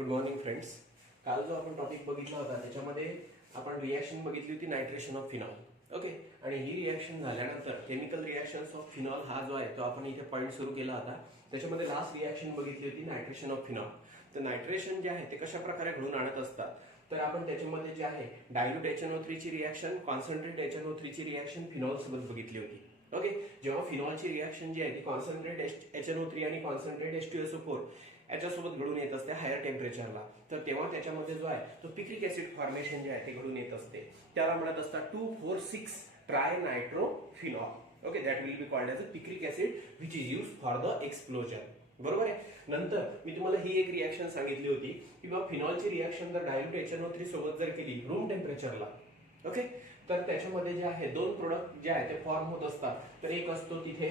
Good morning friends. काल जो आपण टॉपिक बघितला होता त्याच्यामध्ये आपण रिॲक्शन बघितली होती नायट्रेशन ऑफ फिनॉल. ओके. आणि ही रिॲक्शन झाल्यानंतर केमिकल रिॲक्शन्स ऑफ फिनॉल हा जो आहे तो आपण इथे पॉईंट सुरू केला होता. त्याच्यामध्ये लास्ट रिॲक्शन बघितली होती नायट्रेशन ऑफ फिनॉल. तर नायट्रेशन जे आहे ते कशा प्रकारे घडून आणत असतात तर आपण त्याच्यामध्ये जे आहे डायल्यूट HNO3 ची रिॲक्शन, कॉन्सन्ट्रेट HNO3 ची रिॲक्शन फिनॉल सोबत बघितली होती. ओके. जेव्हा फिनॉलची रिॲक्शन जी आहे ती कॉन्सन्ट्रेट HNO3 आणि कॉन्सन्ट्रेट H2SO4 याच्यासोबत घडून येत असते हायर टेम्परेचरला, तर तेव्हा त्याच्यामध्ये जो आहे तो पिक्रिक ऍसिड फॉर्मेशन जे आहे ते घडून येत असते. त्याला म्हणत असतात 2,4,6 trinitrophenol. Okay. That will be called as a picric acid which is use for the explosion. बरोबर आहे. नंतर मी तुम्हाला ही एक रिॲक्शन सांगितली होती की बाबा फिनॉलची रिॲक्शन जर डायल्यूट HNO3 सोबत जर केली रूम टेम्परेचरला, ओके, तर त्याच्यामध्ये जे आहे दोन प्रोडक्ट जे आहे ते फॉर्म होत असतात. तर एक असतो तिथे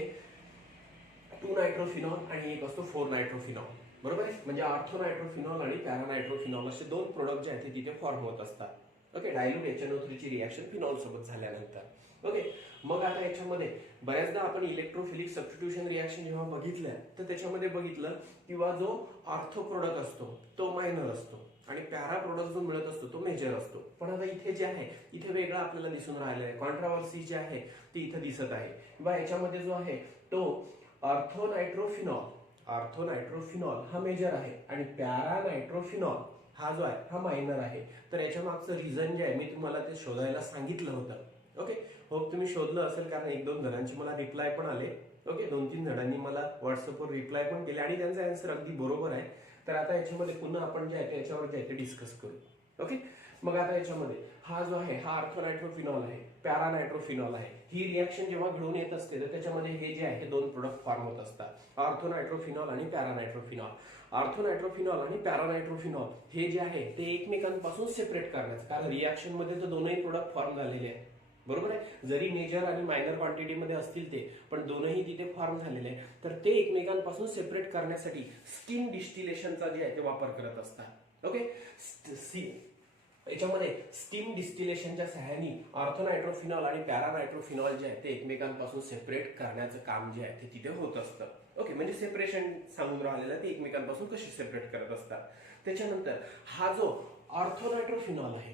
2 नायट्रोफिनॉल आणि एक असतो 4 नायट्रोफिनॉल. बरोबर आहे. म्हणजे ऑर्थोनायट्रोफिनॉल आणि पॅरानायट्रोफिनॉल असे दोन प्रोडक्ट जे आहेत ते तिथे फॉर्म होत असतात. ओके. डायल्यूट HNO3 ची रिॲक्शन फिनॉल सोबत झाल्यानंतर. ओके. मग आता याच्यामध्ये बऱ्याचदा आपण इलेक्ट्रोफिलिक सबस्टिट्यूशन रिॲक्शन जेव्हा बघितल्या तर त्याच्यामध्ये बघितलं किंवा जो ऑर्थो प्रोडक्ट असतो तो मायनर असतो आणि पॅरा प्रोडक्ट जो मिळत असतो तो मेजर असतो. पण आता इथे जे आहे इथे वेगळं आपल्याला दिसून राहिलं आहे. कॉन्ट्राव्हर्सी जी आहे ती इथे दिसत आहे. किंवा याच्यामध्ये जो आहे तो ऑर्थोनायट्रोफिनॉल हा मेजर आहे आणि पॅरानायट्रोफिनॉल हा जो आहे हा मायनर आहे. तर याच्या मागचं रिझन जे आहे मी तुम्हाला ते शोधायला सांगितलं होतं. ओके. होप तुम्ही शोधलं असेल कारण 1-2 जणांची मला रिप्लाय पण आले. ओके. 2-3 जणांनी मला व्हॉट्सअपवर रिप्लाय पण केले आणि त्यांचा आन्सर अगदी बरोबर आहे. तर आता याच्यामध्ये पुन्हा आपण जे आहे याच्यावर जे आहे ते डिस्कस करू. ओके. मग आता याच्यामध्ये हा जो आहे हा ऑर्थोनायट्रोफिनॉल आहे, पॅरानायट्रोफिनॉल आहे. ही रिॲक्शन जेव्हा घडून येत असते तर त्याच्यामध्ये हे जे आहे हे दोन प्रोडक्ट फॉर्म होत असतात, ऑर्थोनायट्रोफिनॉल आणि पॅरानायट्रोफिनॉल. ऑर्थोनायट्रोफिनॉल आणि पॅरानायट्रोफिनॉल हे जे आहे ते एकमेकांपासून सेपरेट करण्याचं, कारण रिॲक्शन मध्ये तर दोनही प्रोडक्ट फॉर्म झालेले आहेत. बरोबर आहे. जरी मेजर आणि मायनर क्वांटिटीमध्ये असतील ते, पण दोनही तिथे फॉर्म झालेले आहे. तर ते एकमेकांपासून सेपरेट करण्यासाठी स्टीम डिस्टिलेशनचा जे आहे ते वापर करत असतात. ओके. याच्यामध्ये स्टीम डिस्टिलेशनच्या सहाय्याने ऑर्थोनायट्रोफिनॉल आणि पॅरानायट्रोफिनॉल जे आहे ते एकमेकांपासून सेपरेट करण्याचं काम जे आहे ते तिथे होत असतं. ओके. म्हणजे सेपरेशन सांगून राहिलेलं ते एकमेकांपासून कशी सेपरेट करत असतात. त्याच्यानंतर हा जो ऑर्थोनायट्रोफिनॉल आहे,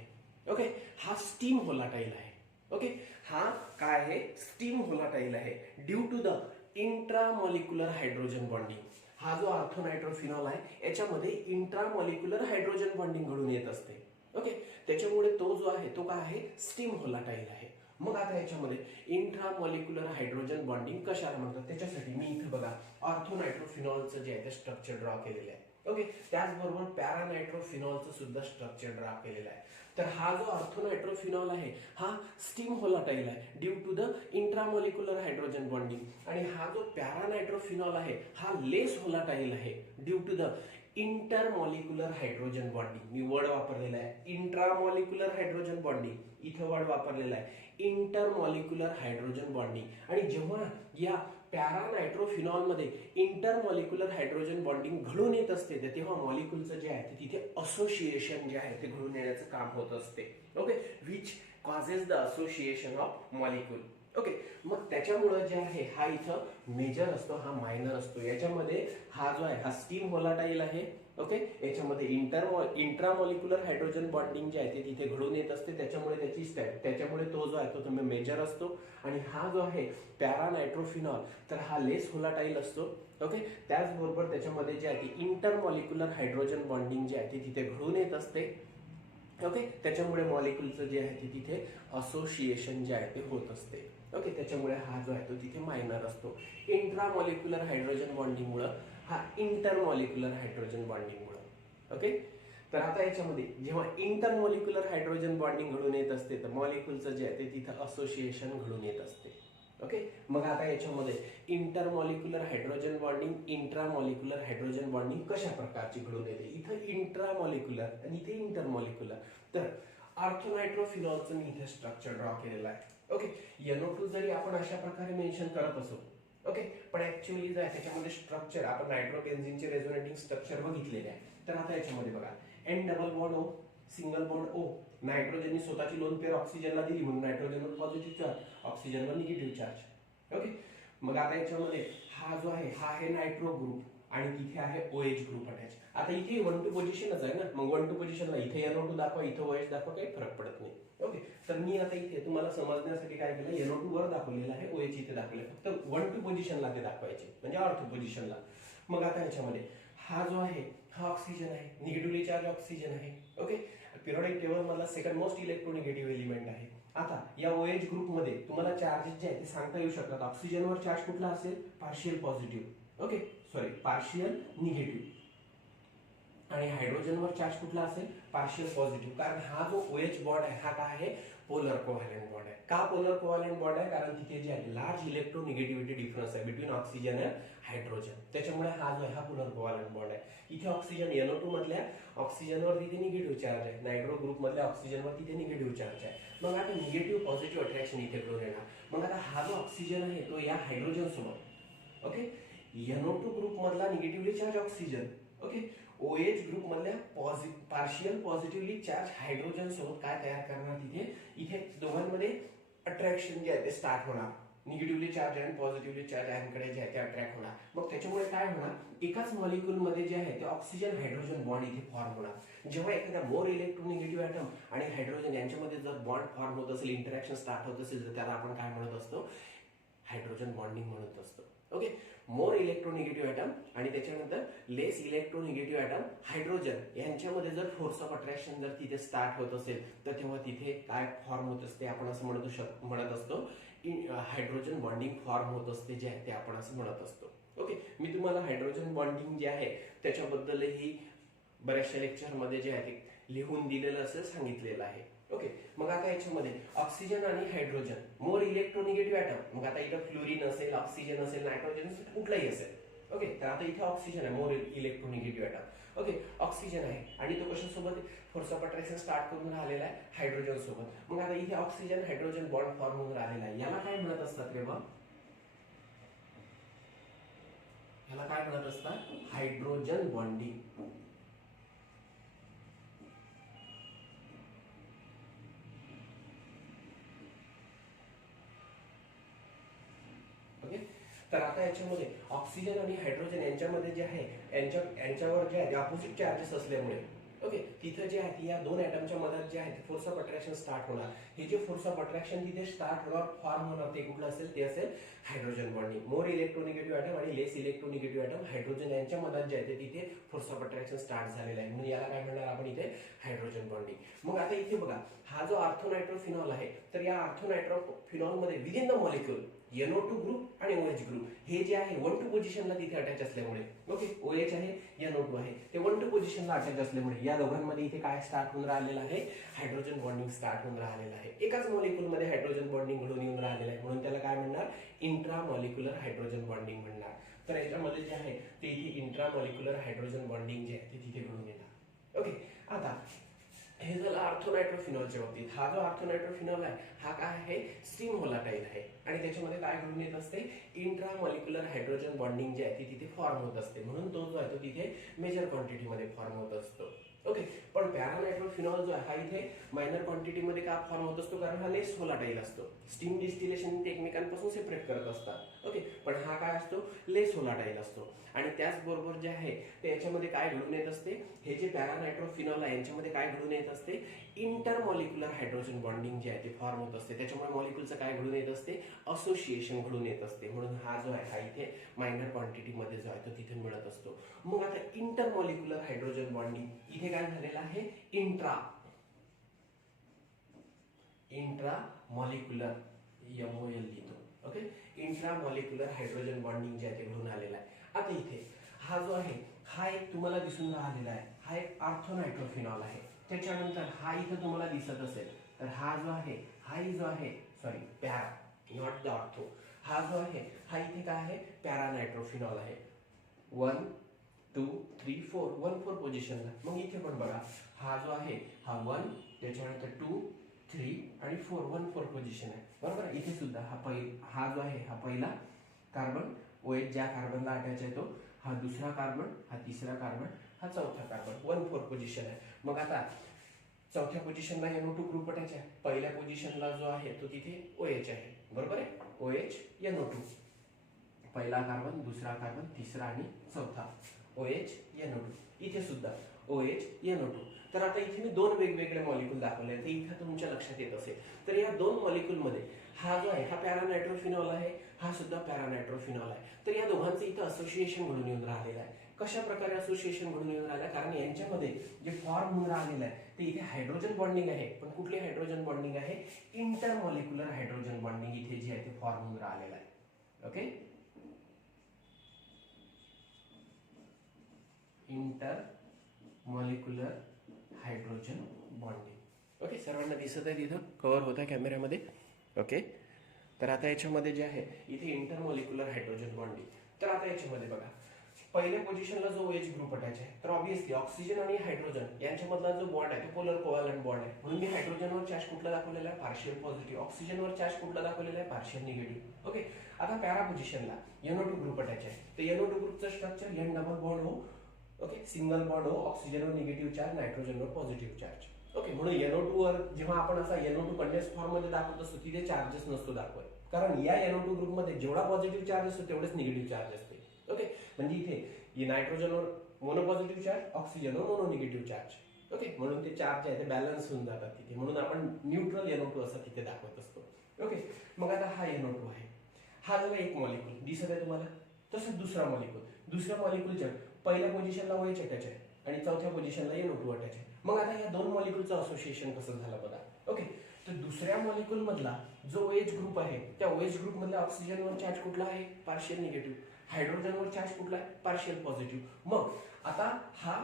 ओके, हा स्टीम व्होलाटाईल आहे. ओके. हा काय आहे? स्टीम व्होलाटाईल आहे due to the intramolecular hydrogen bonding. हा जो ऑर्थोनायट्रोफिनॉल आहे याच्यामध्ये इंट्रामॉलिक्युलर हायड्रोजन बॉन्डिंग घडून येत असते. ओके. त्याच्यामुळे तो जो आहे तो काय आहे? स्टीम व्होलाटाईल आहे. मग आता याच्यामध्ये इंट्रामॉलिक्युलर हायड्रोजन बॉन्डिंग कशाला म्हणतात त्याच्यासाठी मी इथे बघा ऑर्थोनायट्रोफिनॉलचं जे आहे ते स्ट्रक्चर ड्रॉ केलेलं आहे. ओके. त्याचबरोबर पॅरानायट्रोफिनॉलचं सुद्धा स्ट्रक्चर ड्रॉ केलेलं आहे. तर हा जो ऑर्थोनायट्रोफिनॉल आहे हा स्टीम व्होलाटाईल आहे due to the intramolecular hydrogen bonding. आणि हा जो पॅरानायट्रोफिनॉल आहे हा लेस व्होलाटाईल आहे due to the intermolecular hydrogen bonding. मी वर्ड वापरलेला आहे इंट्रामॉलिक्युलर हायड्रोजन बॉन्डिंग, इथं वर्ड वापरलेला आहे इंटरमॉलिक्युलर हायड्रोजन बॉन्डिंग. आणि जेव्हा या पॅरानायट्रोफिनॉल मध्ये इंटरमॉलिक्युलर हायड्रोजन बॉन्डिंग घडून येत असते तर तेव्हा मॉलिक्युलचं जे आहे ते तिथे असोसिएशन जे आहे ते घडून येण्याचं काम होत असते. Okay. Which causes the association of molecule. Okay. मग त्याच्यामुळे जे आहे हा इथं मेजर असतो, हा मायनर असतो. याच्यामध्ये हा जो आहे हा स्टीम व्होलाटाईल आहे. ओके. याच्यामध्ये इंट्रामॉलिक्युलर हायड्रोजन बॉन्डिंग जे आहे ते तिथे घडून येत असते. त्याच्यामुळे तो जो आहे तो मेजर असतो. आणि हा जो आहे पॅरानायट्रोफिनॉल तर हा लेस व्होलाटाईल असतो. ओके. त्याचबरोबर त्याच्यामध्ये जे आहे ते इंटरमॉलिक्युलर हायड्रोजन बॉन्डिंग जे आहे ते तिथे घडून येत असते. ओके. त्याच्यामुळे मॉलिक्युलचं जे आहे ते तिथे असोसिएशन जे आहे ते होत असते. ओके. त्याच्यामुळे हा जो आहे तो तिथे मायनर असतो. इंट्रामॉलिक्युलर हायड्रोजन बॉन्डिंगमुळे हा इंटरमॉलिक्युलर हायड्रोजन बॉन्डिंगमुळे. ओके. तर आता याच्यामध्ये जेव्हा इंटरमॉलिक्युलर हायड्रोजन बॉन्डिंग घडून येत असते तर मॉलिक्युलचं जे आहे ते तिथं असोसिएशन घडून येत असते. ओके. मग आता याच्यामध्ये intermolecular hydrogen bonding, intramolecular hydrogen bonding कशा प्रकारची घडून येते? इथं इंट्रामॉलिक्युलर आणि इथे इंटरमॉलिक्युलर. तर ऑर्थोनायट्रोफिनॉलचं मी इथे स्ट्रक्चर ड्रॉ केलेलं आहे. ओके. NO2 जरी आपण अशा प्रकारे मेन्शन करत असो, ओके, पण ऍक्च्युअली जे आहे त्याच्यामध्ये स्ट्रक्चर आपण नायट्रोबेन्झीनचे रेझोनेटिंग स्ट्रक्चर बघितलेले आहे. तर आता याच्यामध्ये बघा N double bond O, single bond O. नायट्रोजननी स्वतःची लोन पेअर ऑक्सिजनला दिली म्हणून नायट्रोजनवर पॉझिटिव्ह चार्ज, ऑक्सिजनवर निगेटिव्ह चार्ज. ओके. मग आता याच्यामध्ये हा जो आहे हा आहे नायट्रो ग्रुप. आणि तिथे आहे OH ग्रुप अटॅच. आता इथे 1 2 पोझिशनच आहे ना, मग 1 2 पोझिशनला इथे NO2 दाखवा, इथे OH दाखवा, काही फरक पडत नाही. ओके, तर मी आता इथे तुम्हाला समजण्यासाठी काय केलं, NO2 वर दाखवलेलं आहे, OH इथे दाखवले, फक्त 1 2 पोझिशनला ते दाखवायचे, म्हणजे ऑर्थो पोझिशनला. मग आता ह्याच्यामध्ये हा जो आहे हा ऑक्सिजन आहे, निगेटिव्हली चार्ज ऑक्सिजन आहे. ओके, पिरियोडिक टेबल मधला सेकंड मोस्ट इलेक्ट्रोनिगेटिव्ह एलिमेंट आहे. आता या OH ग्रुपमध्ये तुम्हाला चार्जेस जे आहे ते सांगता येऊ शकतात. ऑक्सिजनवर चार्ज कुठला असेल, partial positive, okay sorry partial negative, आणि हायड्रोजनवर चार्ज कुठला असेल, पार्शियल पॉझिटिव्ह. कारण हा जो OH बॉन्ड आहे हा काय आहे, पोलर कोव्हॅलेंट बॉन्ड आहे. का पोलर कोव्हॅलेंट बॉन्ड आहे, कारण तिथे जे आहे लार्ज इलेक्ट्रोनिगेटिव्हिटी डिफरन्स आहे बिटवीन ऑक्सिजन आणि हायड्रोजन, त्याच्यामुळे हा जो आहे हा पोलर कोव्हॅलेंट बॉन्ड आहे. इथे ऑक्सिजन NO2 मधल्या ऑक्सिजनवर तिथे निगेटिव्ह चार्ज आहे, नायट्रो ग्रुप मधल्या ऑक्सिजनवर तिथे निगेटिव्ह चार्ज आहे. मग आता निगेटिव्ह पॉझिटिव्ह अट्रॅक्शन इथे घडून येणार. मग आता हा जो ऑक्सिजन आहे तो या हायड्रोजन सोबत, ओके, NO2 ग्रुप मधला negatively charge oxygen, okay, OH group मधल्या पार्शियल पॉझिटिव्हली चार्ज हायड्रोजन सोबत काय तयार करणार, तिथे इथे दोघांमध्ये अट्रॅक्शन जे आहे ते स्टार्ट होणार. निगेटिव्हली चार्ज आणि पॉझिटिव्हली चार्ज यांकडे जे आहे ते अट्रॅक्ट होणार. मग त्याच्यामुळे काय होणार, एकाच मॉलिक्यूल मध्ये जे आहे ते ऑक्सिजन हायड्रोजन बॉन्ड इथे फॉर्म होणार. जेव्हा एखाद्या मोर इलेक्ट्रोनिगेटिव्ह ॲटम आणि हायड्रोजन यांच्यामध्ये जर बॉन्ड फॉर्म होत असेल, इंटरॅक्शन स्टार्ट होत असेल, तर त्याला आपण काय म्हणत असतो, हायड्रोजन बॉन्डिंग म्हणत असतो. ओके, मोर इलेक्ट्रोनिगेटिव्ह ॲटम आणि त्याच्यानंतर लेस इलेक्ट्रोनिगेटिव्ह ॲटम हायड्रोजन यांच्यामध्ये जर फोर्स ऑफ अट्रॅक्शन जर तिथे स्टार्ट होत असेल, तर तेव्हा तिथे काय फॉर्म होत असते, आपण असं म्हणत असतो हायड्रोजन बॉन्डिंग फॉर्म होत असते, जे आहे ते आपण असं म्हणत असतो. ओके, मी तुम्हाला हायड्रोजन बॉन्डिंग जे आहे त्याच्याबद्दलही बऱ्याचशा लेक्चरमध्ये जे आहे ते लिहून दिलेलं असं सांगितलेलं आहे. ओके, मग आता याच्यामध्ये ऑक्सिजन आणि हायड्रोजन मोर इलेक्ट्रोनिगेटिव्ह ॲटम, मग आता इथं फ्लोरीन असेल, ऑक्सिजन असेल, नायट्रोजन असेल, कुठलाही असेल. ओके, तर आता इथे ऑक्सिजन आहे, मोर इलेक्ट्रोनिगेटिव्ह ॲटम. ओके, ऑक्सिजन आहे आणि तो कशासोबत फोर्स ऑफ अट्रॅक्शन स्टार्ट करून राहिलेला आहे, हायड्रोजन सोबत. मग आता इथे ऑक्सिजन हायड्रोजन बॉन्ड फॉर्म होऊन राहिलेला आहे. याला काय म्हणत असतात रे बा, याला काय म्हणत असतात, हायड्रोजन बॉन्डिंग. तर आता याच्यामध्ये ऑक्सिजन आणि हायड्रोजन यांच्यामध्ये जे आहे यांच्यावर जे आहे अपोजिट चार्जेस असल्यामुळे, ओके, तिथे जे आहे या दोन ॲटमच्या मधात जे आहे फोर्स ऑफ अट्रॅक्शन स्टार्ट होणार. हे जे फोर्स ऑफ अट्रॅक्शन तिथे स्टार्ट होणार, फॉर्म होणार, ते कुठलं असेल, ते असेल हायड्रोजन बॉन्डिंग. मोर इलेक्ट्रोनिगेटिव्ह ॲटम आणि लेस इलेक्ट्रोनिगेटिव्ह ॲटम हायड्रोजन यांच्या मधात जे आहे ते तिथे फोर्स ऑफ अट्रॅक्शन स्टार्ट झालेला आहे, म्हणून याला काय म्हणणार आपण इथे, हायड्रोजन बॉन्डिंग. मग आता इथे बघा, हा जो आर्थोनायट्रोफिनॉल आहे, तर या आर्थोनायट्रोफिनॉल मध्ये within the molecule NO2 group आणि OH ग्रुप हे जे आहे 1 2 पोझिशनला तिथे अटॅच असल्यामुळे, ओके, OH आहे, NO2 आहे, ते 1 2 पोझिशनला अटॅच असल्यामुळे या दोघांमध्ये इथे काय स्टार्ट होऊन राहिलेलं आहे, हायड्रोजन बॉन्डिंग स्टार्ट होऊन राहिलेलं आहे. एकाच मॉलिक्यूल मध्ये हायड्रोजन बॉन्डिंग घडून येऊन राहिलेलं आहे, म्हणून त्याला काय म्हणणार, इंट्रामॉलिक्युलर हायड्रोजन बॉन्डिंग म्हणणार. तर याच्यामध्ये जे आहे ते इथे इंट्रामॉलिक्युलर हायड्रोजन बॉन्डिंग जे आहे ते तिथे घडून येणार. ओके, आता हे झालं आर्थोनायट्रोफिनॉलच्या बाबतीत. हा जो आर्थोनायट्रोफिनॉल आहे हा काय आहे, स्टीम व्होलाटाईल आहे आणि त्याच्यामध्ये काय घडून येत असते, इंट्रामॉलिक्युलर हायड्रोजन बॉन्डिंग जे आहे ती तिथे फॉर्म होत असते, म्हणून तो जो आहे तो तिथे मेजर क्वांटिटीमध्ये फॉर्म होत असतो. ओके, पण पॅरानायट्रोफिनॉल जो आहे हा इथे मायनर क्वांटिटीमध्ये का फॉर्म होत असतो, कारण हा लेस व्होलाटाईल असतो. स्टीम डिस्टिलेशन ते एकमेकांपासून सेपरेट करत असतात. ओके, पण हा काय असतो, लेस व्होलाटाईल असतो. आणि त्याचबरोबर जे आहे ते याच्यामध्ये काय घडून येत असते, हे जे पॅरानायट्रोफिनॉल आहे यांच्यामध्ये काय घडून येत असते, इंटरमॉलिक्युलर हायड्रोजन बॉन्डिंग जे आहे ते फॉर्म होत असते. त्याच्यामुळे मॉलिक्यूलचं काय घडून येत असते, असोसिएशन घडून येत असते, म्हणून हा जो आहे हा इथे मायनर क्वांटिटीमध्ये जो आहे तो तिथे मिळत असतो. मग आता इंटरमॉलिक्युलर हायड्रोजन बॉन्डिंग इथे काय झालेलं आहे, इंट्रामॉलिक्युलर MOL लिहितो. ओके, इंट्रामॉलिक्युलर हायड्रोजन बॉन्डिंग जे आहे ते घडून आलेलं आहे. आता इथे हा जो आहे हा एक तुम्हाला दिसून राहिलेला आहे, हा एक आर्थोनायट्रोफिनॉल आहे. त्याच्यानंतर हा इथं तुम्हाला दिसत असेल, तर हा जो आहे sorry para, not the ortho, हा जो आहे हा इथे काय आहे, पॅरानायट्रोफिनॉल आहे. 1 2 3 4 1 4 पोझिशनला. मग इथे पण बघा, हा जो आहे हा 1, त्याच्यानंतर 2 3 आणि 4 1 4 पोझिशन आहे, बरोबर. इथे सुद्धा हा जो आहे हा पहिला कार्बन, OH ज्या कार्बनला अटॅच आहे तो, हा दुसरा कार्बन, हा तिसरा कार्बन, हा चौथा कार्बन, 1 4 पोझिशन आहे. मग आता चौथ्या पोझिशनला NO2 ग्रुप अटॅच आहे, पहिल्या पोझिशनला जो आहे तो तिथे OH आहे, बरोबर आहे, OH NO2. पहिला कार्बन, दुसरा कार्बन, तिसरा आणि चौथा OH NO2. इथे सुद्धा OH NO2. तर आता इथे मी दोन वेगवेगळे मॉलिक्यूल दाखवले ते इथे तुमच्या लक्षात येत असेल. तर या दोन मॉलिक्यूल मध्ये हा जो आहे हा पॅरानायट्रोफिनॉल आहे, हा सुद्धा पॅरानायट्रोफिनॉल आहे. तर या दोघांचं इथं असोसिएशन घडून येऊन राहिलेलं आहे. कशा प्रकारे असोसिएशन घडून येऊन राहिलं, कारण यांच्यामध्ये जे फॉर्म होऊन राहिलेलं आहे ते इथे हायड्रोजन बॉन्डिंग आहे. पण कुठली हायड्रोजन बॉन्डिंग आहे? इंटरमॉलिक्युलर हायड्रोजन बॉन्डिंग इथे जी आहे ते फॉर्म होऊन राहिलेलं आहे. Okay, inter molecular hydrogen bonding. Okay, सर्वांना दिसत आहे तिथं कव्हर होत आहे कॅमेऱ्यामध्ये. ओके, तर आता याच्यामध्ये जे आहे इथे इंटरमॉलिक्युलर हायड्रोजन बॉन्डिंग. तर आता याच्यामध्ये बघा पहिल्या पोझिशनला जो OH ग्रुप अटॅच आहे, तर ऑब्व्हियसली ऑक्सिजन आणि हायड्रोजन यांच्यामधला जो बॉन्ड आहे तो पोलर कोव्हॅलंट बॉन्ड आहे. म्हणून मी हायड्रोजनवर चार्ज कुठला दाखवलेला आहे? Partial positive. ऑक्सिजनवर चार्ज कुठला दाखवलेला आहे? Partial negative. ओके, आता पॅरा पोझिशनला NO2 ग्रुप अटॅच आहे. तर NO2 ग्रुपचं स्ट्रक्चर N डबल बॉन्ड हो, ओके, सिंगल बॉन्ड हो, ऑक्सिजनवर निगेटिव्ह चार्ज, नायट्रोजनवर पॉझिटिव्ह चार्ज. ओके, म्हणून NO2 वर जेव्हा आपण असा NO2 कंडेन्स फॉर्म मध्ये दाखवत असतो तिथे चार्जेस नसतो दाखवत, कारण या NO2 ग्रुप मध्ये जेवढा पॉझिटिव्ह चार्ज असतो तेवढेच निगेटिव्ह चार्ज असते. ओके, म्हणजे इथे नायट्रोजनवर मोनो पॉझिटिव्ह चार्ज, ऑक्सिजनवर मोनो निगेटिव्ह चार्ज. ओके, म्हणून ते चार्ज आहे ते बॅलन्स होऊन जातात तिथे, म्हणून आपण न्यूट्रल NO2 असं तिथे दाखवत असतो. ओके, मग आता हा NO2 आहे, हा झाला एक मॉलिक्यूल दिसत आहे तुम्हाला. तसंच दुसरा मॉलिक्यूल, दुसऱ्या मॉलिक्यूलच्या पहिल्या पोझिशनला OH अटॅच आहे आणि चौथ्या पोझिशनला NO2 अटॅच आहे. मग आता या दोन मॉलिक्यूलचं असोसिएशन कसं झालं बघा. ओके, तर दुसऱ्या मॉलिक्यूल मधला जो OH ग्रुप आहे त्या OH ग्रुप मधल्या ऑक्सिजनवर चार्ज कुठला आहे? Partial negative. हायड्रोजनवर चार्ज कुठला आहे? Partial positive. मग आता हा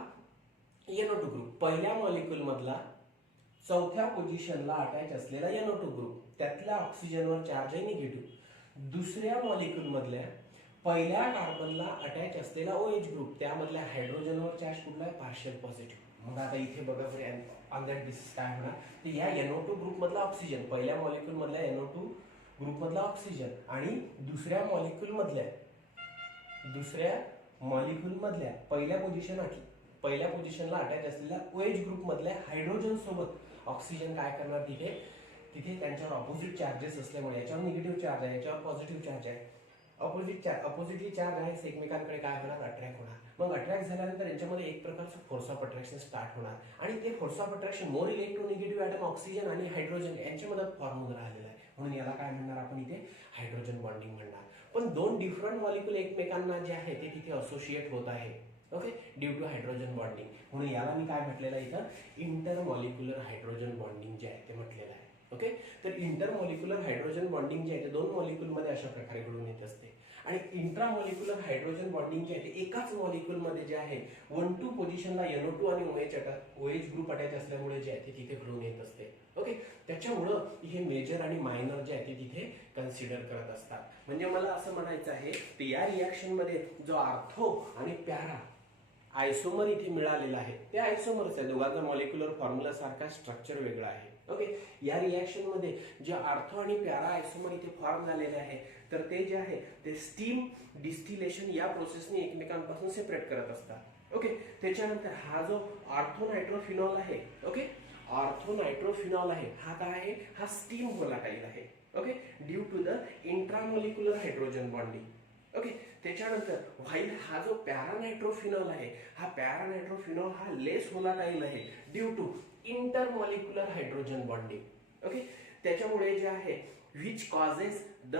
NO2 ग्रुप पहिल्या मॉलिक्यूल मधला चौथ्या पोझिशनला अटॅच असलेला NO2 ग्रुप त्यातल्या ऑक्सिजनवर चार्ज आहे निगेटिव्ह. दुसऱ्या मॉलिक्यूल मधल्या पहिल्या कार्बनला अटॅच असलेला OH ग्रुप त्यामधल्या हायड्रोजनवर चार्ज कुठला आहे? Partial positive. मग आता इथे बघा ऑन दॅट बेसिस काय होणार, तर या NO2 ग्रुप मधला ऑक्सिजन पहिल्या मॉलिक्यूल मधल्या NO2 ग्रुप मधला ऑक्सिजन आणि दुसऱ्या मॉलिक्यूल मधल्या पहिल्या पोझिशनला अटॅच असलेल्या OH ग्रुप मधल्या हायड्रोजन सोबत ऑक्सिजन काय करणार तिथे त्यांच्यावर ऑपोजिट चार्जेस असल्यामुळे याच्यावर निगेटिव्ह चार्ज आहे, याच्यावर पॉझिटिव्ह चार्ज आहे. अपोजिटली चार्ज आहे एकमेकांकडे काय होणार? अट्रॅक्ट होणार. मग अट्रॅक्ट झाल्यानंतर यांच्यामध्ये एक प्रकारचं फोर्स ऑफ अट्रॅक्शन स्टार्ट होणार आणि ते force of attraction more electronegative atom oxygen आणि हायड्रोजन यांच्यामध्ये फॉर्म होऊन राहिलेला आहे. म्हणून याला काय म्हणणार आपण इथे? हायड्रोजन बॉन्डिंग म्हणणार. पण दोन डिफरंट मॉलिक्यूल एकमेकांना जे आहे ते तिथे असोसिएट होत आहे. Okay, due two hydrogen bonding. म्हणून याला मी काय म्हटलेलं आहे इथं? इंटरमॉलिक्युलर हायड्रोजन बॉन्डिंग जे आहे ते म्हटलेलं आहे. ओके, तर इंटरमॉलिक्युलर हायड्रोजन बॉन्डिंग जे आहे ते दोन मॉलिक्यूल मध्ये अशा प्रकारे घडून येत असते. आणि इंट्रामॉलिक्युलर हायड्रोजन बॉन्डिंग जे आहे ते एकाच मॉलिक्यूल मध्ये जे आहे 1-2 पोझिशनला NO2 आणि OH ग्रुप अटॅच असल्यामुळे जे आहे ते तिथे घडून येत असते. ओके, त्याच्यामुळं हे मेजर आणि मायनर जे आहे ते तिथे कन्सिडर करत असतात. म्हणजे मला असं म्हणायचं आहे की या रिॲक्शन मध्ये जो आर्थो आणि पॅरा आयसोमर इथे मिळालेला आहे ते आयसोमरच आहे, दोघांचा मॉलिक्युलर फॉर्म्युला सारखा, स्ट्रक्चर वेगळा आहे. ओके, या रिॲक्शन मध्ये जे आर्थो आणि पॅरा आयसोमर इथे फॉर्म झालेले आहे तर ते जे आहे ते स्टीम डिस्टिलेशन या प्रोसेसने एकमेकांपासून सेपरेट करत असतात. ओके, त्याच्यानंतर हा जो ऑर्थोनायट्रोफिनॉल आहे, ओके, ऑर्थोनायट्रोफिनॉल आहे हा काय आहे? हा स्टीम व्होलाटाईल आहे. Okay, due to the intramolecular hydrogen bonding. Okay, त्याच्यानंतर व्हाईल हा जो पॅरानायट्रोफिनॉल आहे हा पॅरानायट्रोफिनॉल हा लेस व्होलाटाईल आहे due to intermolecular hydrogen bonding. Okay, त्याच्यामुळे जे आहे which causes the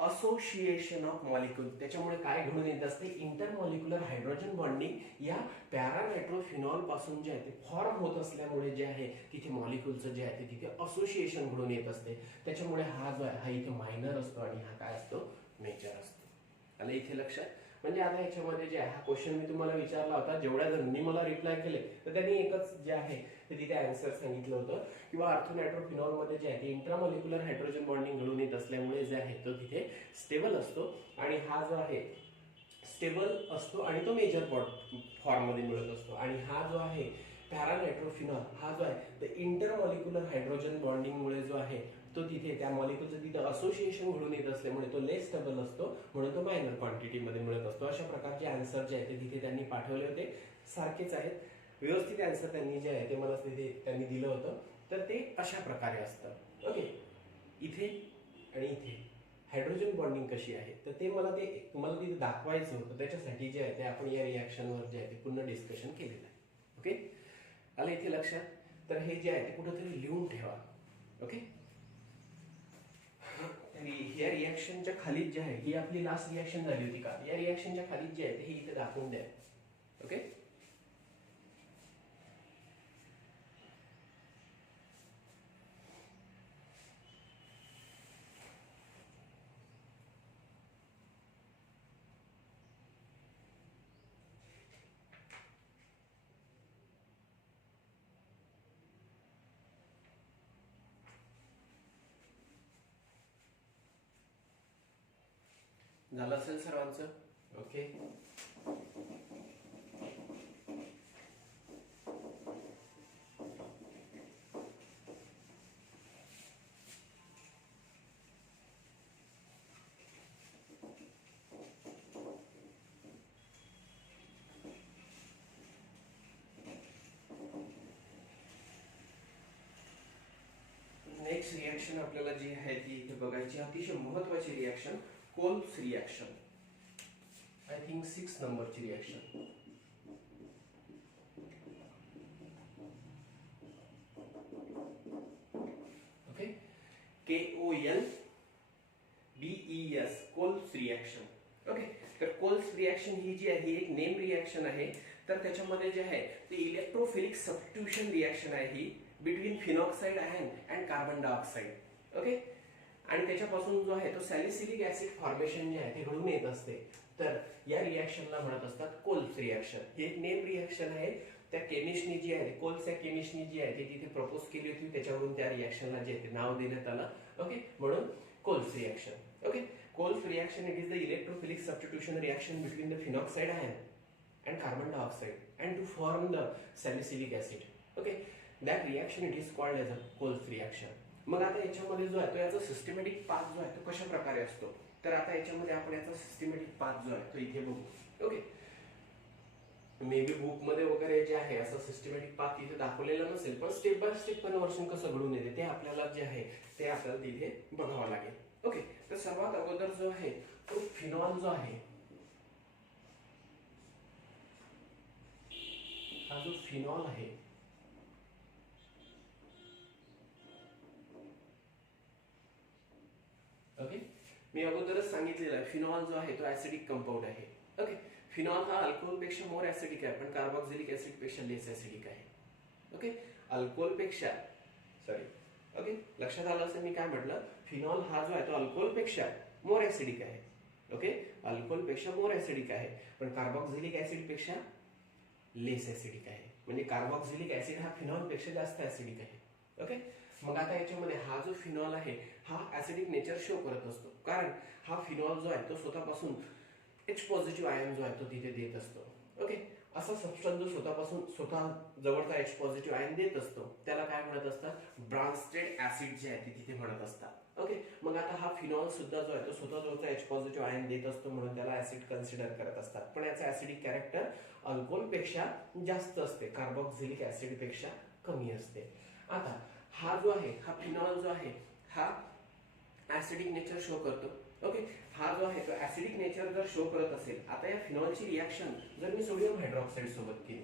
association of molecule, त्याच्यामुळे काय घडून येत असते? इंटरमॉलिक्युलर हायड्रोजन बॉन्डिंग या पॅरानायट्रोफिनॉल पासून जे आहे ते फॉर्म होत असल्यामुळे जे आहे तिथे मॉलिक्यूलचं जे आहे ते तिथे असोसिएशन घडून येत असते. त्याच्यामुळे हा जो आहे हा इथे मायनर असतो आणि हा काय असतो? मेजर असतो. आलं इथे लक्षात? म्हणजे आता याच्यामध्ये जे आहे हा क्वेश्चन मी तुम्हाला विचारला होता, जेवढ्या जणांनी मला रिप्लाय केले तर त्यांनी एकच जे आहे ते तिथे आन्सर सांगितलं होतं किंवा ऑर्थोनायट्रोफिनॉल मध्ये जे आहे ते इंट्रामॉलिक्युलर हायड्रोजन बॉन्डिंग घडून येत असल्यामुळे जे आहे तो तिथे स्टेबल असतो आणि हा जो आहे स्टेबल असतो आणि तो मेजर फॉर्म मध्ये मिळत असतो. आणि हा जो आहे पॅरानायट्रोफिनॉल हा जो आहे तर इंटरमॉलिक्युलर हायड्रोजन बॉन्डिंग मुळे जो आहे तो तिथे त्या मॉलिक्यूलचं तिथे असोसिएशन घडून येत असल्यामुळे तो लेस स्टेबल असतो, म्हणून तो मायनर क्वांटिटी मध्ये मिळत असतो. अशा प्रकारचे आन्सर जे आहे ते तिथे त्यांनी पाठवले होते, सारखेच आहेत, व्यवस्थित आन्सर त्यांनी जे आहे ते मला तिथे त्यांनी दिलं होतं. तर ते अशा प्रकारे असतं. ओके, इथे आणि इथे हायड्रोजन बॉन्डिंग कशी आहे, तर ते मला ते तुम्हाला तिथे दाखवायचं होतं. त्याच्यासाठी जे आहे ते आपण या रिॲक्शनवर जे आहे ते पुन्हा डिस्कशन केलेलं आहे. ओके, आलं इथे लक्षात. तर हे जे आहे ते कुठंतरी लिहून ठेवा. ओके, या रिॲक्शनच्या खालीच जे आहे, ही आपली लास्ट रिॲक्शन झाली होती का, या रिॲक्शनच्या खालीच जे आहे ते हे इथे दाखवून द्या. ओके, झालं असेल सर्वांचं. ओके, नेक्स्ट रिॲक्शन आपल्याला जी आहे ती इथे बघायची, अतिशय महत्वाची reaction, Kolbe's reaction. I think 6 नंबरची reaction. Okay, KOLBES, Kolbe's reaction. Okay, तर कोल्स रिॲक्शन ही जी आहे ही एक नेम रिॲक्शन आहे. तर त्याच्यामध्ये जे आहे ते इलेक्ट्रोफिलिक सबस्टिट्यूशन रिॲक्शन आहे ही between phenoxide ion and carbon dioxide. Okay, आणि त्याच्यापासून जो आहे तो सॅलिसिलिक ऍसिड फॉर्मेशन जे आहे ते घडून येत असते. तर या रिॲक्शनला म्हणत असतात कोल्स रिॲक्शन. ही एक नेम रिॲक्शन आहे. त्या केमिस्टनी जी आहे, कोल्स या केमिस्टनी जी आहे ती तिथे प्रपोज केली होती, त्याच्यावरून त्या रिॲक्शनला जे आहे ते नाव देण्यात आलं. ओके, म्हणून Kolbe's reaction. Okay, Kolbe's reaction it is the electrophilic substitution reaction between the phenoxide ion and carbon dioxide and to form the salicylic acid. Okay, that reaction it is called as a Coles reaction. मग आता याच्यामध्ये जो आहे तो याचा systematic path जो आहे तो कशा प्रकारे असतो, तर आता याच्यामध्ये आपण याचा सिस्टमॅटिक पाथ जो आहे तो इथे बघू. ओके, मे बी बुक मध्ये वगैरे जे आहे असं सिस्टमॅटिक पाथ इथे दाखवलेला नसेल, पण स्टेप बाय स्टेप कन्व्हर्शन कसं घडून येते ते आपल्याला जे आहे ते आपल्याला तिथे बघावं लागेल. ओके, तर सर्वात अगोदर जो आहे तो फिनॉल जो आहे, हा जो फिनॉल आहे ओके, मी अगोदरच सांगितलेलं आहे फिनॉल जो आहे तो ऍसिडिक कंपाऊंड आहे. ओके, फिनॉल हा अल्कोहोल पेक्षा मोर ऍसिडिक आहे, पण कार्बोक्सिलिक ऍसिड पेक्षा लेस ऍसिडिक आहे. ओके, अल्कोहोल पेक्षा सॉरी, ओके लक्षात आलं असेल मी काय म्हटलं, फिनॉल हा जो आहे तो अल्कोहोल पेक्षा मोर ऍसिडिक आहे. ओके, अल्कोहोल पेक्षा मोर ऍसिडिक आहे, पण कार्बोक्सिलिक ऍसिड पेक्षा लेस ऍसिडिक आहे. म्हणजे कार्बोक्सिलिक ऍसिड हा फिनॉल पेक्षा जास्त ऍसिडिक आहे. ओके, मग आता याच्यामध्ये हा जो फिनॉल आहे हा ऍसिडिक नेचर शो करत असतो, कारण हा फिनॉल जो आहे तो स्वतःपासून H पॉझिटिव्ह आयन जो आहे तो तिथे देत असतो. ओके, असा सबस्टन्स जो स्वतः जवळचा H पॉझिटिव्ह आयन देत असतो त्याला काय म्हणत असतात, ब्रॉन्स्टेड ऍसिड जे आहे ते तिथे म्हणत असतात. ओके, मग आता हा फिनॉल सुद्धा जो आहे तो स्वतः जवळचा H पॉझिटिव्ह आयन देत असतो म्हणून त्याला ऍसिड कन्सिडर करत असतात, पण याचा ऍसिडिक कॅरेक्टर अल्कोहोल पेक्षा जास्त असते, कार्बोक्सिलिक ऍसिड पेक्षा कमी असते. आता हा जो आहे हा फिनॉल जो आहे हा ऍसिडिक नेचर शो करतो. ओके, हा जो आहे तो ऍसिडिक नेचर जर शो करत असेल, आता या फिनॉलची रिॲक्शन जर मी सोडियम हायड्रॉक्साइड सोबत केली,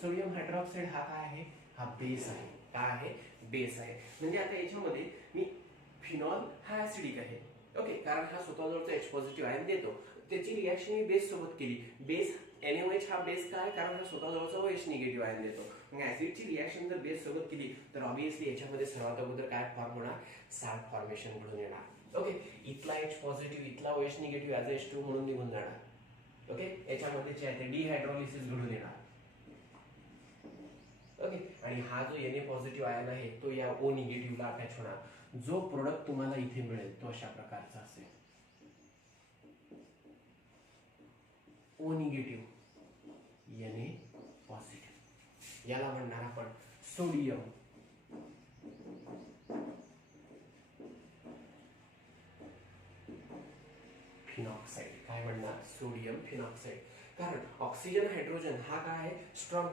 सोडियम हायड्रॉक्साइड हा काय आहे, हा बेस आहे. काय आहे, बेस आहे. म्हणजे आता याच्यामध्ये मी फिनॉल हा ऍसिडिक आहे. ओके, कारण हा स्वतःजवळचा H पॉझिटिव्ह आयन देतो, त्याची रिॲक्शन मी बेस सोबत केली. बेस NaOH हा बेस काय, कारण हा स्वतःजवळचा OH निगेटिव्ह आयन देतो. मग ऍसिडची रिॲक्शन जर बेस सोबत केली तर ऑब्विसली याच्यामध्ये सर्वात अगोदर काय फॉर्म होणार, साल्ट फॉर्मेशन घडून येणार. ओके, इथला H पॉझिटिव्ह इथला OH निगेटिव्ह ऍज H2 म्हणून निघून जाणार. ओके, याच्यामध्ये जे आहे ते डिहायड्रोलिसिस घडून येणार. ओके, आणि हा जो Na पॉझिटिव्ह आयन आहे तो या O निगेटिव्हला अटॅच होणार. जो प्रोडक्ट तुम्हाला इथे मिळेल तो अशा प्रकारचा असेल, O निगेटिव्ह Na पॉझिटिव्ह, याला म्हणणार आपण सोडियम फिनॉक्साइड. काय म्हणणार, सोडियम फिनॉक्साइड. कारण ऑक्सिजन हायड्रोजन हा काय आहे, स्ट्रॉंग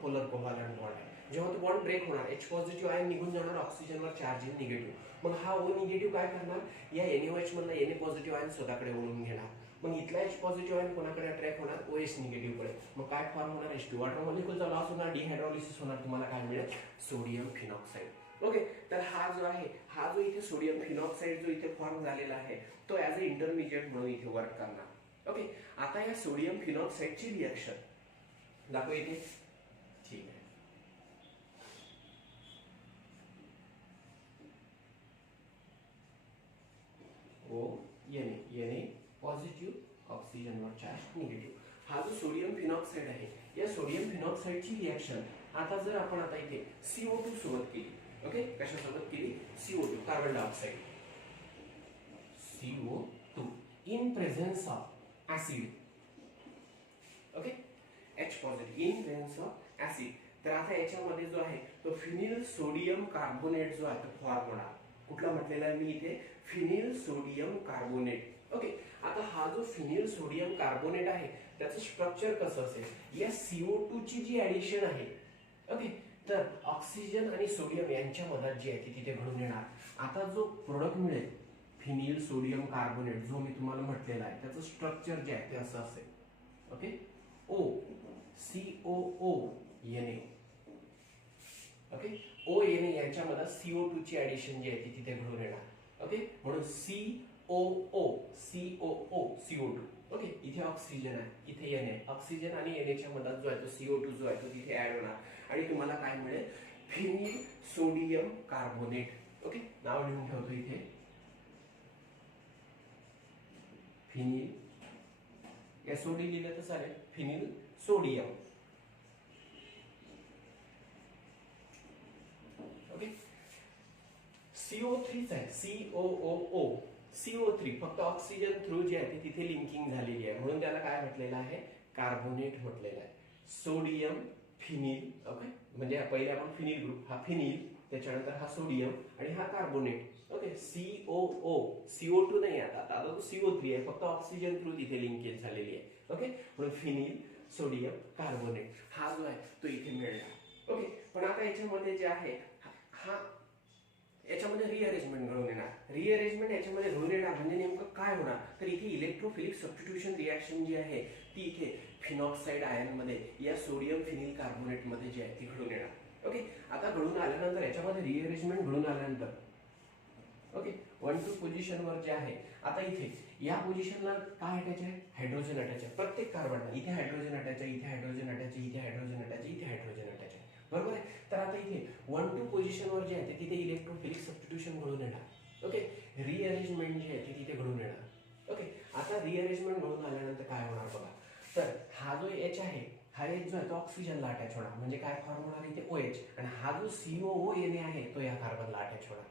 पोलर कोव्हॅलंट बॉन्ड आहे. जेव्हा तो बॉन्ड ब्रेक होणार, H पॉझिटिव्ह आयन निघून जाणार, ऑक्सिजनवर चार्जिंग निगेटिव्ह. मग हा O निगेटिव्ह काय करणार, या NaOH मधला Na पॉझिटिव्ह आयन स्वतःकडे ओढून घेणार. मग इथला H पॉझिटिव्ह आयन कोणाकडे अट्रॅक्ट होणार, OH निगेटिव्ह कडे. मग काय फॉर्म होणार, H2. वॉटर मॉलिक्यूलचा लॉस होणार, डिहायड्रॉलिसिस होणार, तुम्हाला काय मिळेल, सोडियम फिनॉक्साइड. ओके, तर हा जो आहे, हा जो इथे सोडियम फिनॉक्साइड जो इथे फॉर्म झालेला आहे, तो ऍज अ इंटरमिजिएट म्हणून इथे वर्क करणार. ओके, आता या सोडियम फिनॉक्साइडची रिएक्शन दाखव इथे. ठीक आहे, ओ Na पॉझिटिव्ह, ऑक्सिजनवर चार्ज निगेटिव्ह. हा जो सोडियम फिनॉक्साइड आहे, या सोडियम फिनॉक्साइडची रिएक्शन आता जर आपण आता इथे CO2 सोबत केली. ओके, कशासोबत केली, CO2 carbon dioxide, CO2 in presence of acid. Okay, H positive in presence of acid. तर आता याच्यामध्ये जो आहे तो फिनिल सोडियम कार्बोनेट जो आहे तो फॉर्म होणार. कुठला म्हटलेला आहे मी इथे, फिनिल सोडियम कार्बोनेट. ओके, आता हा जो फिनिल सोडियम कार्बोनेट आहे त्याचं स्ट्रक्चर कसं असेल, या CO2 ची जी ऍडिशन आहे, ओके, तर ऑक्सिजन आणि सोडियम यांच्या मधात जी आहे ती तिथे घडून येणार. आता जो प्रोडक्ट मिळेल फिनिल सोडियम कार्बोनेट जो मी तुम्हाला म्हटलेला आहे, त्याचं स्ट्रक्चर जे आहे ते असं असेल. Okay, O COO Na. Okay, O Na यांच्या मधात CO2 ची ऍडिशन जी आहे ती तिथे घडून येणार. ओके, म्हणून COO CO2. ओके, इथे ऑक्सिजन आहे, इथे Na आहे. ऑक्सिजन आणि Na च्या मधात जो आहे तो CO2 जो आहे तो तिथे ऍड होणार आणि तुम्हाला काय मिळेल, फिनिल सोडियम कार्बोनेट. ओके, नाव लिहून ठेवतो इथे, फिनिल, SOD लिहिलं तर चालेल, फिनिल सोडियम. ओके, CO3 आहे, COOO CO3, फक्त ऑक्सिजन थ्रू जे आहे ते तिथे लिंकिंग झालेली आहे म्हणून त्याला काय म्हटलेलं आहे, कार्बोनेट म्हटलेलं आहे. Sodium phenyl. ओके, म्हणजे पहिले आपण फिनिल ग्रुप, हा फिनिल, त्याच्यानंतर हा सोडियम आणि हा कार्बोनेट. ओके, COO CO2 नाही, आता तो CO3 आहे, फक्त ऑक्सिजन थ्रू तिथे लिंकेज झालेली आहे. ओके, म्हणून फिनिल सोडियम कार्बोनेट हा जो आहे तो इथे मिळणार. ओके, पण आता याच्यामध्ये जे आहे हा याच्यामध्ये रिअरेंजमेंट घडून येणार. रिअरेंजमेंट याच्यामध्ये घडून येणार म्हणजे नेमकं काय होणार, तर इथे इलेक्ट्रोफिलिक सबस्टिट्यूशन रिएक्शन जी आहे ती इथे फिनॉक्साइड आयन मध्ये या सोडियम फिनिल कार्बोनेट मध्ये जी आहे ती घडून येणार. ओके, आता घडून आल्यानंतर याच्यामध्ये रिअरेंजमेंट घडून आल्यानंतर, ओके, 1-2 पोझिशनवर जे आहे, आता इथे या पोझिशनला काय अटॅच आहे, हायड्रोजन अटॅच आहे. प्रत्येक कार्बनला इथे हायड्रोजन अटॅच आहे, इथे हायड्रोजन अटॅच आहे, इथे हायड्रोजन अटॅच आहे, इथे हायड्रोजन अटॅच आहे. बरोबर आहे. तर आता इथे 1-2 पोझिशनवर जे आहे तिथे इलेक्ट्रोफिलिक सबस्टिट्यूशन घडून येणार. ओके, रिअरेंजमेंट जी आहे ती तिथे घडून येणार. ओके, आता रिअरेंजमेंट घडून आल्यानंतर काय होणार बघा, तर हा जो H आहे, हा H जो आहे तो ऑक्सिजनला अटॅच होणार, म्हणजे काय फॉर्म होणार इथे OH, आणि हा जो COO Na आहे तो या कार्बनला अटॅच होणार.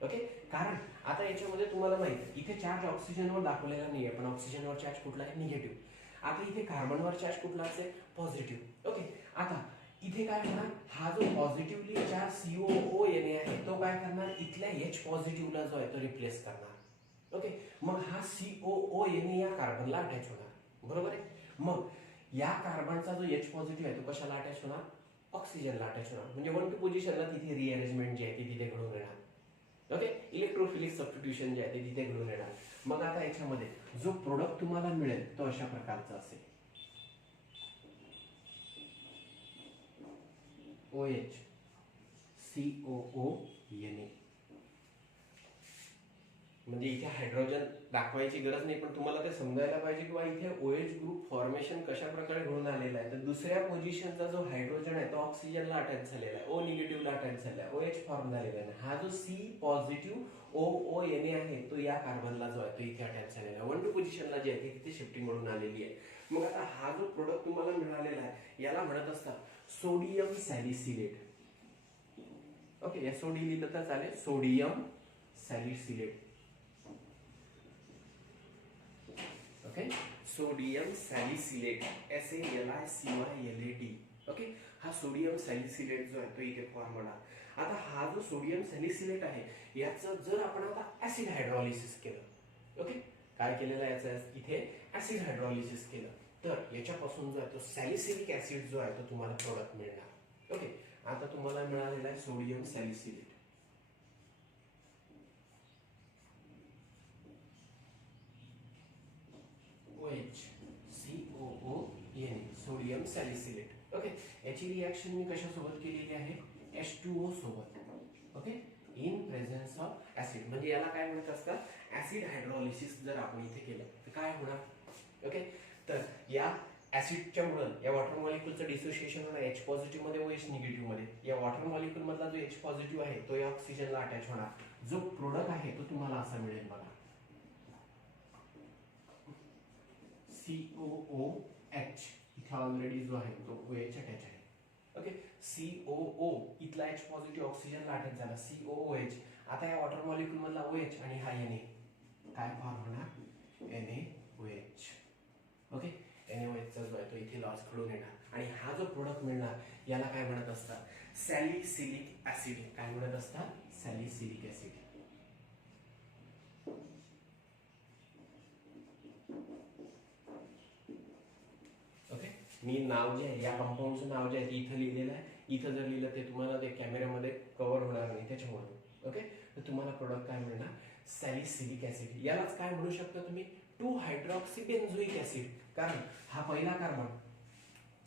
ओके, कारण आता याच्यामध्ये तुम्हाला माहिती इथे चार्ज ऑक्सिजनवर दाखवलेला नाहीये, पण ऑक्सिजनवर चार्ज कुठला आहे, निगेटिव्ह. आता इथे कार्बनवर चार्ज कुठला असेल, पॉझिटिव्ह. ओके, आता इथे काय होणार, हा जो पॉझिटिव्हली चार्ज COO Na आहे तो काय करणार, इथल्या H पॉझिटिव्हला जो आहे तो रिप्लेस करणार. ओके, मग हा COO Na या कार्बनला अटॅच होणार. बरोबर आहे. मग या कार्बनचा जो H पॉझिटिव्ह आहे तो कशाला अटॅच होणार, ऑक्सिजनला अटॅच होणार. म्हणजे 1-2 पोझिशनला तिथे रिअरेंजमेंट जी आहे ती तिथे घडून येणार. ओके, इलेक्ट्रोफिलिक सबस्टिट्यूशन जे आहे ते तिथे घडून येणार. मग आता याच्यामध्ये जो प्रोडक्ट तुम्हाला मिळेल तो अशा प्रकारचा असेल, OH COO Na. म्हणजे इथे हायड्रोजन दाखवायची गरज नाही, पण तुम्हाला ते समजायला पाहिजे की इथे OH ग्रुप फॉर्मेशन कशा प्रकारे घडून आलेलं आहे. तर दुसऱ्या पोझिशनचा जो हायड्रोजन आहे तो ऑक्सिजनला अटॅच झालेला आहे, O निगेटिव्हला अटॅच झालेला आहे, OH फॉर्म झालेला आहे. हा जो C पॉझिटिव्ह OO Na आहे तो या कार्बनला जो आहे तो इथे अटॅच झालेला आहे. 1-2 पोझिशनला जे आहे तिथे शिफ्टिंग घडून आलेली आहे. मग आता हा जो प्रोडक्ट तुम्हाला मिळालेला आहे याला म्हणत असतात सोडियम सॅलिसिलेट. ओके, SOD लिहिलं तर चालेल, sodium salicylate. Okay, sodium salicylate, SALICYLAT. Okay, हा सोडियम सॅलिसिलेट जो आहे तो इथे फॉर्म होणार. आता हा जो सोडियम सॅलिसिलेट आहे याचं जर आपण आता ऍसिड हायड्रॉलिसिस केलं, ओके, काय केलेलं आहे याचं इथे ऍसिड हायड्रॉलिसिस केलं, तर याच्यापासून जो आहे तो सॅलिसिलिक ऍसिड जो आहे तो तुम्हाला प्रोडक्ट मिळणार. ओके, आता तुम्हाला मिळालेला आहे sodium salicylate. COON sodium salicylate. Okay, याची रिॲक्शन मी कशासोबत केलेली आहे, H2O सोबत. Okay, in presence of acid, म्हणजे याला काय म्हणत असतात ऍसिड हायड्रॉलिसिस. जर आपण इथे केलं तर काय होणार. ओके, तर या ऍसिडच्या मुळे या वॉटर मॉलिक्यूलचं डिसोसिएशन होणार H पॉझिटिव्ह मध्ये व H निगेटिव्ह मध्ये. या वॉटर मॉलिक्यूल मधला जो H पॉझिटिव्ह आहे तो या ऑक्सिजनला अटॅच होणार. जो प्रोडक्ट आहे तो तुम्हाला असा मिळेल बघा, COOH. इथे ऑलरेडी जो आहे तो OH अटॅच आहे. ओके, COO इथला H पॉझिटिव्ह ऑक्सिजनला अटॅच झाला, COOH. आता या वॉटर मॉलिक्यूल मधला OH आणि हा Na काय फॉर्म होणार, NaOH. ओके, NaOH चा जो आहे तो इथे लॉस घडून येणार आणि हा जो प्रोडक्ट मिळणार याला काय म्हणत असतात सॅलिसिलिक ऍसिड. काय म्हणत असतात सॅलिसिलिक ऍसिड. ओके, मी नाव जे आहे या कंपाऊंडचं नाव जे आहे ते इथं लिहिलेलं आहे. इथं जर लिहिलं ते तुम्हाला ते कॅमेऱ्यामध्ये कव्हर होणार नाही त्याच्यामुळे. ओके, तर तुम्हाला प्रोडक्ट काय मिळणार सॅलिसिलिक ऍसिड. यालाच काय म्हणू शकता तुम्ही 2 हायड्रॉक्सी बेन्झोइक ऍसिड. कारण हा पहिला कार्बन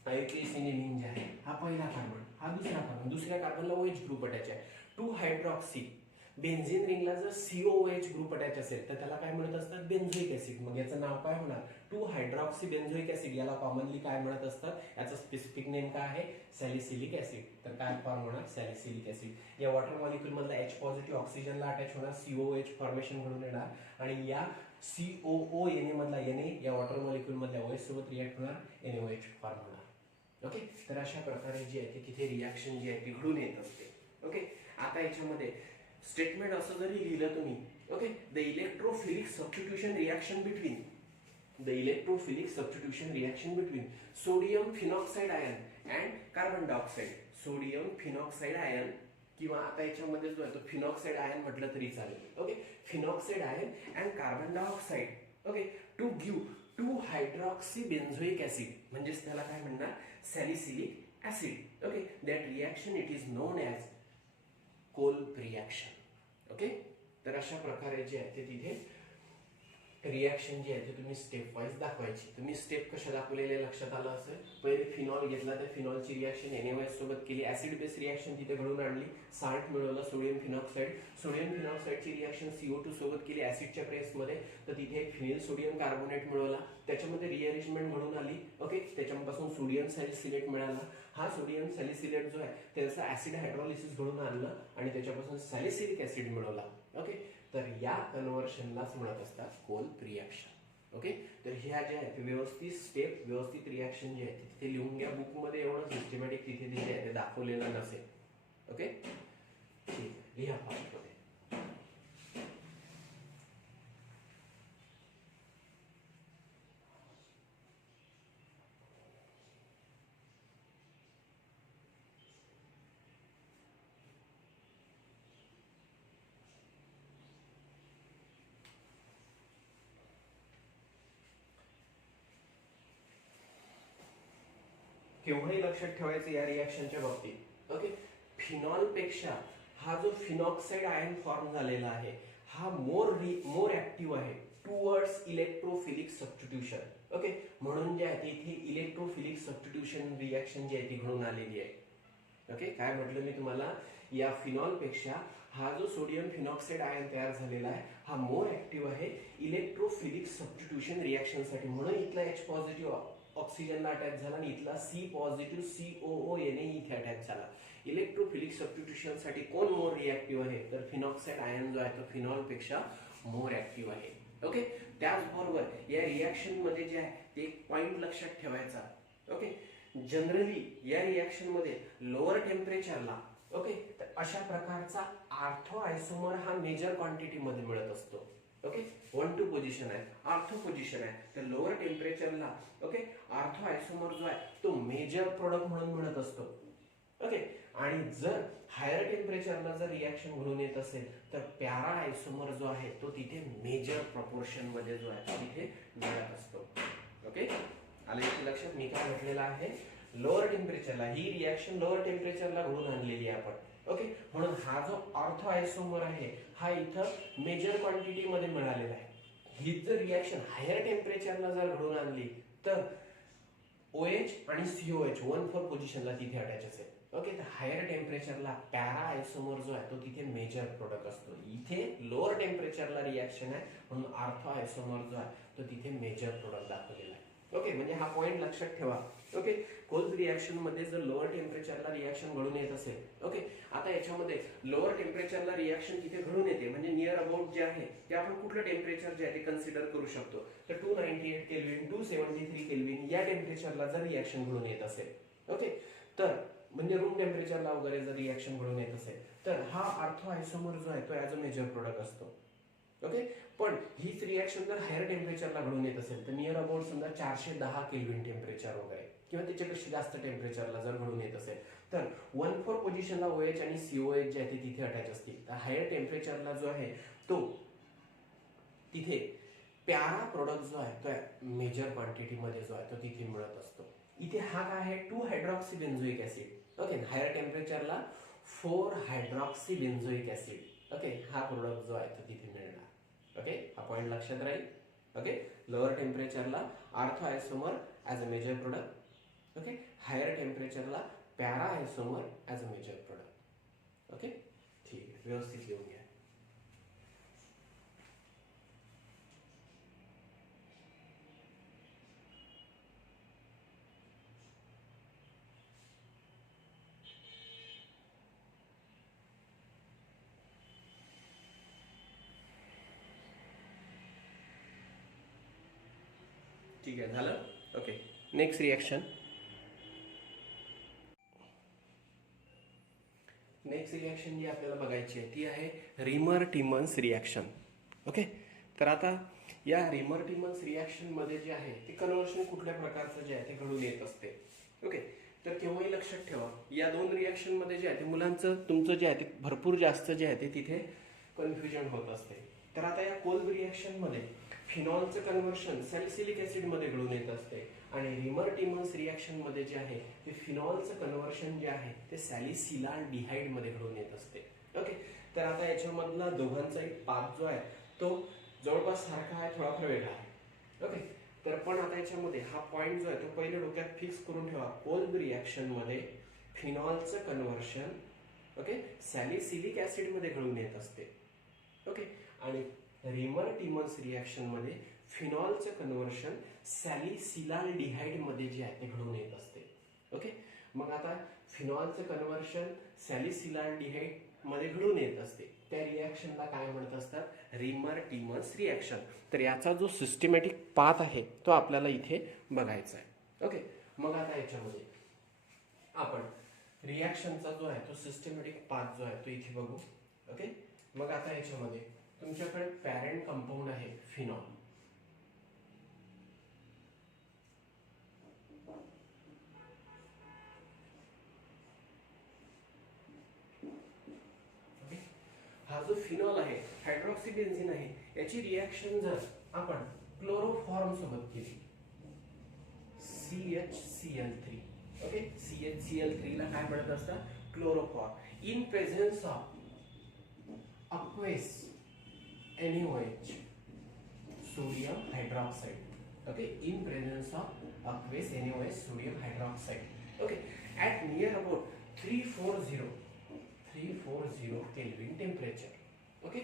आयक्लेसिनिलीन जे आहे हा पहिला कार्बन, हा दुसरा कार्बन, दुसऱ्या कार्बनला OH ग्रुप अटॅच आहे. 2 हायड्रॉक्सी बेन्झीन रिंगला जर COOH ग्रुप अटॅच असेल तर त्याला काय म्हणत असतात बेन्झोइक ऍसिड. मग याचं नाव काय होणार 2 हायड्रॉक्सी बेन्झोइक ऍसिड. याला कॉमनली काय म्हणत असतात, याचा स्पेसिफिक नेम काय आहे सॅलिसिलिक ऍसिड. तर काय फॉर्म होणार सॅलिसिलिक ऍसिड. या वॉटर मॉलिक्यूल मधला H पॉझिटिव्ह ऑक्सिजनला अटॅच होणार, COOH फॉर्मेशन घडून येणार आणि या COO मधला Na या वॉटर मॉलिक्यूल मधल्या OH सोबत रिॲक्ट होणार, NaOH फॉर्म होणार. ओके, तर अशा प्रकारे जी आहे तिथे रिॲक्शन जी आहे ती घडून येत असते. ओके, आता याच्यामध्ये स्टेटमेंट असं जरी लिहिलं तुम्ही, okay, the electrophilic substitution reaction between sodium phenoxide ion and carbon dioxide. Sodium phenoxide ion किंवा आता याच्यामध्ये जो आहे तो फिनॉक्साइड आयन म्हटलं तरी चालेल. Okay, phenoxide ion and carbon dioxide. Okay, to give 2 hydroxy benzoic acid, म्हणजेच त्याला काय म्हणणार salicylic acid. Okay, that reaction it is known as Kolbe reaction. Okay, तर अशा प्रकारे जे आहे ते तिथे रिॲक्शन जी आहे ते तुम्ही स्टेप वाईज दाखवायची. तुम्ही स्टेप कशा दाखवलेले लक्षात आलं असेल. पहिले फिनॉल घेतला, त्या फिनॉलची रिॲक्शन NaOH सोबत केली, ऍसिड बेस रिॲक्शन तिथे घडून आणली, साल्ट मिळवलं सोडियम फिनॉक्साइड. सोडियम फिनॉक्साइडची रिॲक्शन CO2 सोबत केली ऍसिडच्या प्रेसमध्ये, तर तिथे एक फिनिल सोडियम कार्बोनेट मिळवला, त्याच्यामध्ये रिअरेंजमेंट घडून आली. ओके, त्याच्यापासून सोडियम सॅलिसिलेट मिळाला. हा सोडियम सॅलिसिलेट जो आहे त्याचा ऍसिड हायड्रॉलिसिस घडून आणलं आणि त्याच्यापासून सॅलिसिलिक ऍसिड मिळवला. ओके, तर या कन्व्हर्शनलाच म्हणत असतात कोल्ब रिॲक्शन. ओके, तर ह्या ज्या आहेत व्यवस्थित स्टेप, व्यवस्थित रिॲक्शन जे आहे तिथे लिहून घ्या. बुकमध्ये एवढं सिस्टमॅटिक तिथे जे आहे ते दाखवलेलं नसेल. ओके, लिहा फास्टमध्ये. केवढंही लक्षात ठेवायचं या रिॲक्शनच्या बाबतीत. ओके, फिनॉल पेक्षा हा जो फिनॉक्साइड आयन फॉर्म झालेला आहे हा मोर ऍक्टिव्ह आहे टुवर्ड्स इलेक्ट्रोफिलिक सबस्टिट्यूशन. ओके, म्हणून जे आहे इथे इलेक्ट्रोफिलिक सबस्टिट्यूशन रिॲक्शन जी आहे ती घडून आलेली आहे. ओके, काय म्हटलं मी तुम्हाला, या फिनॉल पेक्षा हा जो सोडियम फिनॉक्साइड आयन तयार झालेला आहे हा मोर ऍक्टिव्ह आहे इलेक्ट्रोफिलिक सबस्टिट्यूशन रिॲक्शनसाठी. म्हणून इथला H पॉझिटिव्ह ऑक्सिजनला अटॅच झाला आणि इथला C पॉझिटिव्ह COO इथे अटॅच झाला. इलेक्ट्रोफिलिक सबस्टिट्यूशन साठी कोण मोर रिॲक्टिव्ह आहे, तर फिनॉक्साइड आयन जो आहे तो फिनॉल पेक्षा मोर ऍक्टिव्ह आहे. ओके, त्याचबरोबर या रिॲक्शन मध्ये जे आहे ते एक पॉइंट लक्षात ठेवायचा. ओके, जनरली या रिॲक्शन मध्ये लोअर टेम्परेचरला ओके तर अशा प्रकारचा आर्थो आयसोमर हा मेजर क्वांटिटी मध्ये मिळत असतो. ओके, 1-2 पोझिशन आहे, आर्थो पोझिशन आहे, तर लोअर टेम्परेचरला ओके आर्थो आयसोमर जो आहे तो मेजर प्रोडक्ट म्हणून मिळत असतो. ओके. आणि जर हायर टेम्परेचरला जर रिॲक्शन घडून येत असेल तर पॅरा आयसोमर जो आहे तो तिथे मेजर प्रपोर्शन मध्ये जो आहे तो तिथे मिळत असतो. ओके, आलं इथे लक्षात मी काय म्हटलेलं आहे, लोअर टेम्परेचरला ही रिॲक्शन लोअर टेम्परेचरला घडून आणलेली आहे आपण. ओके, म्हणून हा जो ऑर्थो आयसोमर आहे हा इथं मेजर क्वांटिटी मध्ये मिळालेला आहे. ही जर रिॲक्शन हायर टेम्परेचरला जर घडून आणली तर OH आणि COH 1,4 पोझिशनला तिथे अटॅच असेल. ओके, तर हायर टेम्परेचरला पॅरा आयसोमर जो आहे तो तिथे मेजर प्रोडक्ट असतो. इथे लोअर टेम्परेचरला रिॲक्शन आहे म्हणून ऑर्थो आयसोमर जो आहे तो तिथे मेजर प्रोडक्ट दाखवलेला आहे. ओके, म्हणजे हा पॉइंट लक्षात ठेवा. ओके, कोल्ड रिॲक्शन मध्ये जर लोअर टेम्परेचरला रिॲक्शन घडून येत असेल, ओके, आता याच्यामध्ये लोअर टेम्परेचरला रिॲक्शन तिथे घडून येते म्हणजे नियर अबाउट जे आहे ते आपण कुठलं टेम्परेचर जे आहे ते कन्सिडर करू शकतो. तर 298 केल्विन 273 केल्विन या टेम्परेचरला जर रिॲक्शन घडून येत असेल, ओके, तर म्हणजे रूम टेम्परेचरला वगैरे जर रिॲक्शन घडून येत असेल तर हा ऑर्थो आयसोमर जो आहे तो ॲज अ मेजर प्रोडक्ट असतो. ओके, पण हीच रिॲक्शन जर हायर टेम्परेचरला घडून येत असेल तर नियर अबाउट समजा 410 केल्विन टेम्परेचर वगैरे किंवा त्याच्यापेक्षा जास्त टेम्परेचरला जर घडून येत असेल तर 1,4 पोझिशनला OH आणि COH जे आहे ते तिथे अटॅच असतील. तर हायर टेम्परेचरला जो आहे तो तिथे प्यारा प्रोडक्ट जो आहे तो मेजर क्वांटिटी मध्ये जो आहे तो तिथे मिळत असतो. इथे हा काय आहे 2 hydroxy benzoic acid. Okay, higher टेम्परेचरला 4 हायड्रॉक्सी बेन्झोइक ऍसिड. ओके, हा प्रोडक्ट जो आहे तो तिथे मिळणार. ओके, हा पॉइंट लक्षात राहील. ओके, लोअर टेम्परेचरला ortho isomer as a major product. Okay, higher टेम्परेचरला para isomer as a major product. Okay, ठीक आहे, व्यवस्थित लिहून घ्या. ठीक आहे, झालं. Okay, next reaction. Next reaction जी आपल्याला बघायची आहे ती आहे रिमर टिमन्स रिॲक्शन. ओके, तर आता या रिमर टिमन्स रिॲक्शन मध्ये जे आहे ते कन्व्हर्शन कुठल्या प्रकारचं जे आहे ते घडून येत असते. ओके, तर केव्हाही लक्षात ठेवा या दोन रिॲक्शन मध्ये जे आहे ते मुलांचं तुमचं जे आहे ते भरपूर जास्त जे आहे ते तिथे कन्फ्युजन होत असते. तर आता या कोल्ब रिॲक्शन मध्ये फिनॉलचं कन्व्हर्शन सॅलिसिलिक ऍसिड मध्ये घडून येत असते आणि रिमर टिमन्स रिॲक्शन मध्ये जे आहे ते फिनॉलचं कन्व्हर्शन जे आहे ते सॅलिसिलाल्डिहाइड मध्ये घडून येत असते. ओके, तर आता याच्यामधला दोघांचा एक पाथ जो आहे तो जवळपास सारखा आहे, थोडाफार वेगळा आहे. ओके, तर पण आता याच्यामध्ये हा पॉइंट जो आहे तो पहिले डोक्यात फिक्स करून ठेवा. कोल्ब रिॲक्शन मध्ये फिनॉलचं कन्व्हर्शन ओके सॅलिसिलिक ऍसिड मध्ये घडून येत असते. ओके, आणि रिमर टिमन्स रिॲक्शन मध्ये फिनॉलचं कन्व्हर्शन सॅलिसिलाल्डिहाइड मध्ये जे आहे ते घडून येत असते. ओके, मग आता फिनॉलचं कन्व्हर्शन सॅलिसिलाल्डिहाइड मध्ये घडून येत असते त्या रिॲक्शनला काय म्हणत असतात, रिमर टिमन्स रिॲक्शन. तर याचा जो सिस्टमॅटिक पाथ आहे तो आपल्याला इथे बघायचा आहे. ओके, मग आता याच्यामध्ये आपण रिॲक्शनचा जो आहे तो सिस्टमॅटिक पाथ जो आहे तो इथे बघू. ओके, मग आता याच्यामध्ये तुमच्याकडे पॅरेंट कंपाऊंड आहे फिनॉल. हा जो फिनॉल आहे हायड्रॉक्सी बेन्झीन आहे याची रिॲक्शन जर आपण क्लोरोफॉर्म सोबत केली CHCl3. ओके, CHCl3 ला काय म्हणत असतात, chloroform in presence of aqueous NaOH sodium hydroxide. Okay, in presence of aqueous NaOH sodium hydroxide. Okay, at near about 340 kelvin temperature. Okay,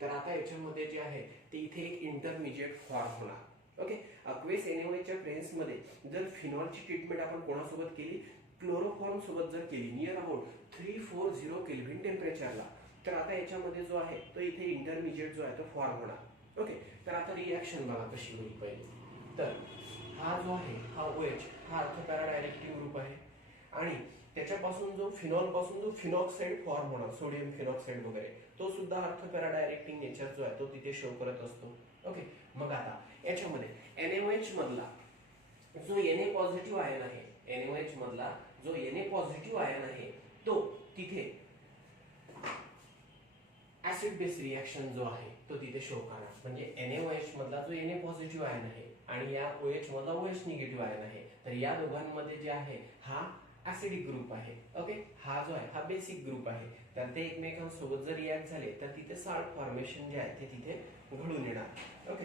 तर आता याच्यामध्ये जे आहे ते इथे एक इंटरमिजिएट फॉर्म होणार. ओके, aqueous NaOH च्या प्रेझेन्स मध्ये जर फिनॉलची ट्रीटमेंट आपण कोणासोबत केली, क्लोरोफॉर्म सोबत जर केली नियर अबाउट 340 केल्विन टेम्परेचरला, तर आता याच्यामध्ये जो आहे तो इथे इंटरमिजिएट जो आहे तो फॉर्म होणार. ओके, तर आता रिॲक्शन बघा कशी होईल पहिले. तर हा जो आहे हा OH हा अर्थोपॅरा डायरेक्टिव्ह ग्रुप आहे आणि त्याच्यापासून जो फिनॉल पासून जो फिनॉक्साइड फॉर्म होणार सोडियम फिनॉक्साइड वगैरे तो सुद्धा अर्थोपॅरा डायरेक्टिंग नेचर जो आहे तो तिथे शो करत असतो. ओके, मग आता याच्यामध्ये NaOH मधला जो Na पॉझिटिव्ह आयन आहे, NaOH मधला जो Na पॉझिटिव्ह आयन आहे तो तिथे ऍसिड बेस रिएक्शन जो आहे तो तिथे शो करणार. म्हणजे NaOH मधला जो Na पॉझिटिव्ह आयन आहे आणि या OH मधला OH निगेटिव्ह आयन आहे, तर या दोघांमध्ये जे आहे हा ऍसिडिक ग्रुप आहे. ओके, हा जो आहे हा बेसिक ग्रुप आहे. तर ते एकमेकांसोबत जर रिॲक्ट झाले तर तिथे साल्ट फॉर्मेशन जे आहे ते तिथे घडून येणार. ओके,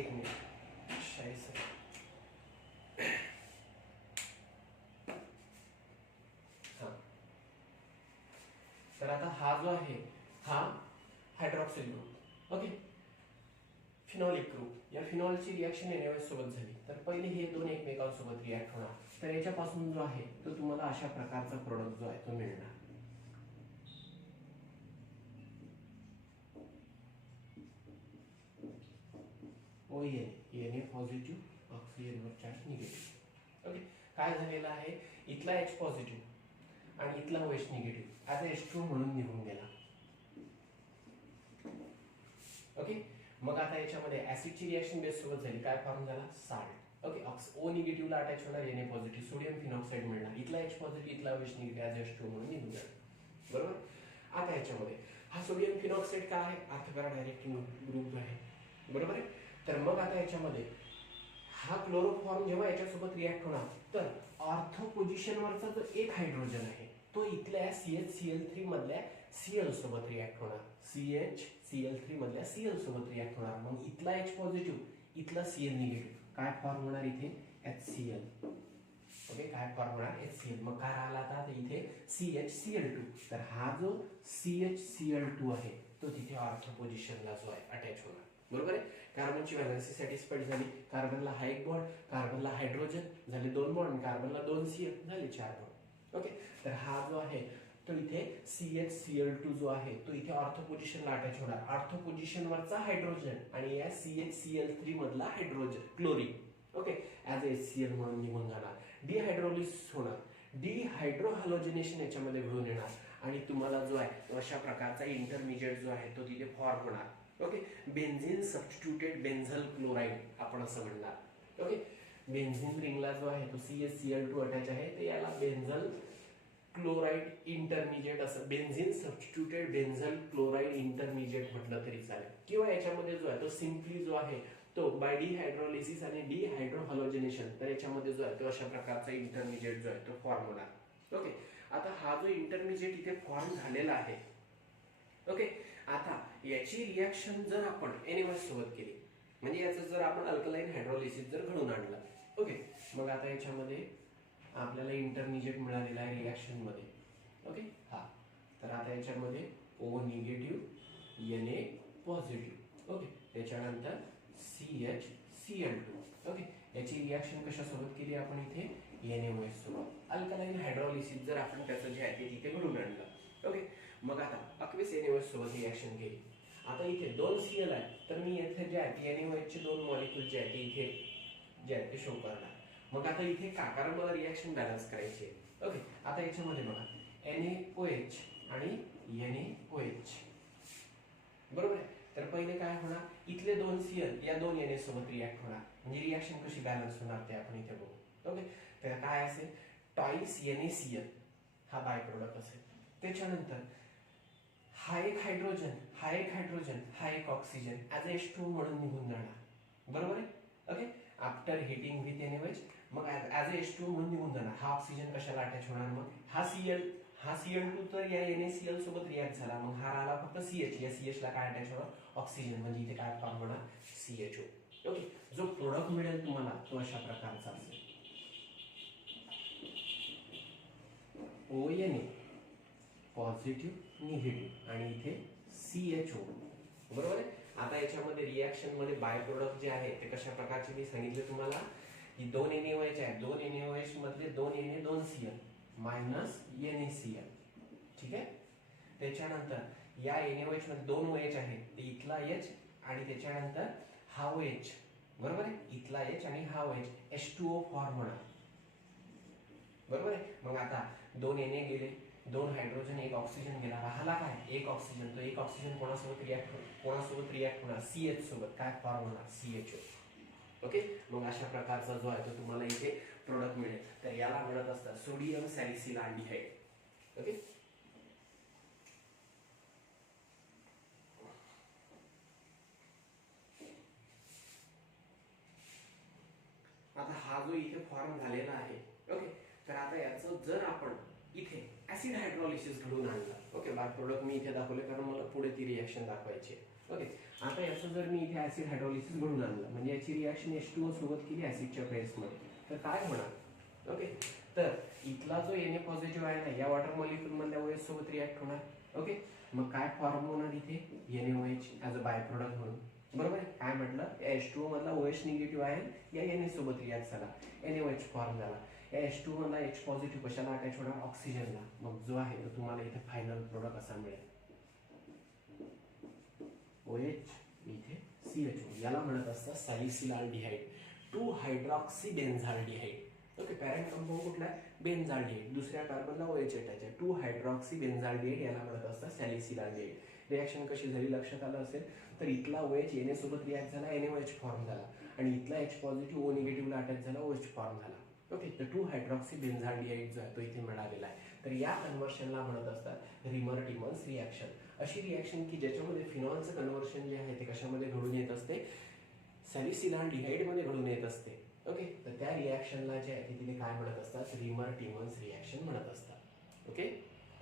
एक मिनिट, तर आता हा जो आहे हा hydroxyl group. Okay, phenolic group. या फिनॉलची रिएक्शन NaOH सोबत झाली तर पहिले हे दोन एकमेकांसोबत रिॲक्ट होणार. तर याच्यापासून जो आहे तो तुम्हाला अशा प्रकारचा प्रोडक्ट जो आहे तो मिळणार. Na पॉझिटिव्ह, ऑक्सिजनवर चार्ज निगेटिव्ह. ओके, काय झालेलं आहे, इथला H पॉझिटिव्ह आणि इथला OH निगेटिव्ह ऍज H2 म्हणून निघून गेला. ओके, मग आता याच्यामध्ये ऍसिडची रिएक्शन बेस सोबत झाली, काय फॉर्म झाला, साल्ट. ओके, O निगेटिव्हला अटॅच होणार Na पॉझिटिव्ह, सोडियम फिनॉक्साइड मिळणार, इथला H पॉझिटिव्ह इथला OH निगेटिव्ह ऍज H2 म्हणून निघून गेला. बरोबर. आता याच्यामध्ये हा सोडियम फिनॉक्साइड काय आहे, अर्थपॅरा डायरेक्टिंग ग्रुप जो आहे. बरोबर आहे. तर मग आता याच्यामध्ये हा क्लोरोफॉर्म जेव्हा याच्यासोबत रिॲक्ट होणार तर ऑर्थो पोझिशनवरचा जो एक हायड्रोजन आहे तो इथल्या CHCl3 मधल्या Cl सोबत रिॲक्ट होणार. CHCl3 मधल्या Cl सोबत रिॲक्ट होणार. मग इथला H पॉझिटिव्ह इथला Cl निगेटिव्ह, काय फॉर्म होणार इथे, HCl. ओके, काय फॉर्म होणार, HCl. मग काय राहिला आता इथे CHCl2. तर हा जो CHCl2 आहे तो तिथे ऑर्थो पोझिशनला जो आहे अटॅच होणार. बरोबर आहे. कार्बनची व्हॅलेन्सी सॅटिस्फाईड झाली, कार्बनला हा एक बॉन्ड, कार्बनला हायड्रोजन झाले 2 बॉन्ड, कार्बनला 2 Cl झाले 4 बॉन्ड. ओके, तर हा जो आहे तो इथे CHCl2 जो आहे तो इथे ऑर्थो पोझिशनला अटॅच होणार. ऑर्थो पोझिशनवरचा हायड्रोजन आणि या CHCl3 मधला hydrogen chlorine okay as HCl म्हणून निघून जाणार. डिहायड्रोलिसिस होणार, डिहायड्रोहॅलोजिनेशन याच्यामध्ये घडून येणार आणि तुम्हाला जो आहे अशा प्रकारचा इंटरमिजिएट जो आहे तो तिथे फॉर्म होणार. ओके, बेन्झिन सबस्टिट्यूटेड बेन्झल क्लोराईड आपण असं म्हणणार. ओके, बेन्झिन रिंगला जो आहे तो CHCl2 अटॅच आहे तर याला बेन्झल क्लोराईड इंटरमिजिएट असं, बेन्झिन सबस्टिट्यूटेड बेन्झल क्लोराईड इंटरमिजिएट म्हटलं तरी चालेल. किंवा याच्यामध्ये जो आहे तो सिम्पली जो आहे तो बाय डिहायड्रोलिसिस आणि डिहायड्रोहॅलोजिनेशन, तर याच्यामध्ये जो आहे तो अशा प्रकारचा इंटरमिजिएट जो आहे तो फॉर्म होणार. ओके, आता हा जो इंटरमिजिएट इथे फॉर्म झालेला आहे, ओके, आता याची रिएक्शन जर आपण NaOH सोबत केली म्हणजे याचं जर आपण अल्कलाइन हायड्रोलिसिस जर घडून आणलं, ओके, मग आता याच्यामध्ये आपल्याला इंटरमिजिएट मिळालेला आहे रिएक्शन मध्ये. ओके, हा, तर आता याच्यामध्ये O negative Na positive. Okay, त्याच्यानंतर CHCl2. ओके, याची रिएक्शन कशासोबत केली आपण इथे NaOH सोबत. अल्कलाइन हायड्रोलिसिस जर आपण त्याचं जे आहे ते तिथे घडून आणलं. ओके, मग आता अक्वेस NaOH सोबत रिएक्शन केली. आता इथे 2 Cl आहे तर मी इथे जे आहे NaOH चे 2 मॉलिक्यूल जे आहे ते इथे जे आहे ते शो करणार. मग आता इथे का, कारण मला रिएक्शन बॅलन्स करायची आहे. ओके, आता याच्यामध्ये बघा NaOH आणि NaOH. बरोबर आहे. तर पहिले काय होणार, इथले 2 Cl या 2 Na सोबत रिॲक्ट होणार म्हणजे रिएक्शन कशी बॅलन्स होणार ते आपण इथे बघू. ओके, तर काय असेल, टॉईस NaCl हा बाय प्रोडक्ट असेल. त्याच्यानंतर हा एक हायड्रोजन, हा एक हायड्रोजन, हा एक ऑक्सिजन ऍज H2 म्हणून निघून जाणार. बरोबर आहे. Okay, after heating with NaOH मग ऍज H2 म्हणून निघून जाणार. हा ऑक्सिजन कशाला अटॅच होणार, मग हा Cl2 तर या NaCl सोबत रिॲक्ट झाला, मग हा राहिला फक्त CH. या CH ला काय अटॅच होणार, ऑक्सिजन, म्हणजे इथे काय फॉर्म होणार, CHO. ओके, जो प्रोडक्ट मिळेल तुम्हाला तो अशा प्रकारचा असेल. ONA पॉझिटिव्ह निगेटिव्ह आणि इथे CHO. बरोबर आहे. आता याच्यामध्ये रिएक्शन मध्ये बाय प्रोडक्ट जे आहे ते कशा प्रकारचे मी सांगितले तुम्हाला की 2 NaOH आहे, 2 NaOH मधले 2 Na 2 Cl मायनस NaCl. ठीक आहे. त्याच्यानंतर या NaOH मध्ये 2 OH आहे, ते इथला H आणि त्याच्यानंतर हा OH. बरोबर आहे, इथला H आणि हा OH H2O फॉर्म होणार. बरोबर आहे. मग आता 2 Na गेले, 2 हायड्रोजन, 1 ऑक्सिजन गेला, राहिला काय, 1 ऑक्सिजन. तो 1 ऑक्सिजन कोणासोबत रिॲक्ट होणार, CH सोबत, काय फॉर्म होणार, CHO. ओके, मग अशा प्रकारचा जो आहे तो तुम्हाला इथे प्रोडक्ट मिळेल. तर याला म्हणत असतात सोडियम सॅलिसिल अल्डिहाइड. ओके, आता हा जो इथे फॉर्म झालेला आहे, ओके, तर आता याचं जर आपण इथे ऍसिड हायड्रॉलिसिस घडून आणलं, ओके, बाय प्रोडक्ट मी इथे दाखवले कारण मला पुढे ती रिॲक्शन दाखवायची आहे. ओके, आता याचं जर मी इथे ऍसिड हायड्रॉलिसिस घडून आणलं म्हणजे याची रिॲक्शन H2O सोबत केली ऍसिडच्या प्रेसमध्ये, तर काय होणार? ओके, तर इथला जो Na पॉझिटिव्ह आहे ना या वॉटर मॉलिक्यूल मधल्या OH सोबत रिॲक्ट होणार. ओके, मग काय फॉर्म होणार इथे? NaOH as a by product म्हणून. बरोबर आहे, काय म्हटलं? या H2O मधला OH निगेटिव्ह आहे या Na सोबत रिॲक्ट झाला, NaOH फॉर्म झाला. या H2O मधला H पॉझिटिव्ह कशाला अटॅच होणार? ऑक्सिजनला. मग जो आहे तो तुम्हाला इथे फायनल प्रोडक्ट असा मिळेल OH इथे CHO. याला म्हणत असतात सॅलिसिलाल्डिहाइड, 2 हायड्रॉक्सी बेन्झाल्डिहाइड. ओके, पॅरेंट कंपाऊंड कुठला आहे? बेन्झाल्डिहाइड. दुसऱ्या कार्बनला OH अटॅच आहे, 2 हायड्रॉक्सी बेन्झाल्डिहाइड. याला म्हणत असतात सॅलिसिलाल्डिहाइड. रिॲक्शन कशी झाली लक्षात आलं असेल. तर इथला OH Na सोबत रिॲक्ट झाला, NaOH फॉर्म झाला आणि इथला H पॉझिटिव्ह O निगेटिव्हला अटॅच झाला, OH फॉर्म झाला. ओके, तर 2 हायड्रॉक्सी बेन्झाल्डिहाइड जो आहे तो इथे मिळालेला आहे. तर या कन्व्हर्शनला म्हणत असतात रिमर-टिमन्स रिॲक्शन. अशी रिॲक्शन की ज्याच्यामध्ये फिनॉलचं कन्व्हर्शन जे आहे ते कशामध्ये घडून येत असते? सॅलिसिलाल्डिहाइड मध्ये घडून येत असते. ओके, तर त्या रिॲक्शनला जे आहे ते तिथे काय म्हणत असतात? रिमर-टिमन्स रिॲक्शन म्हणत असतात. ओके,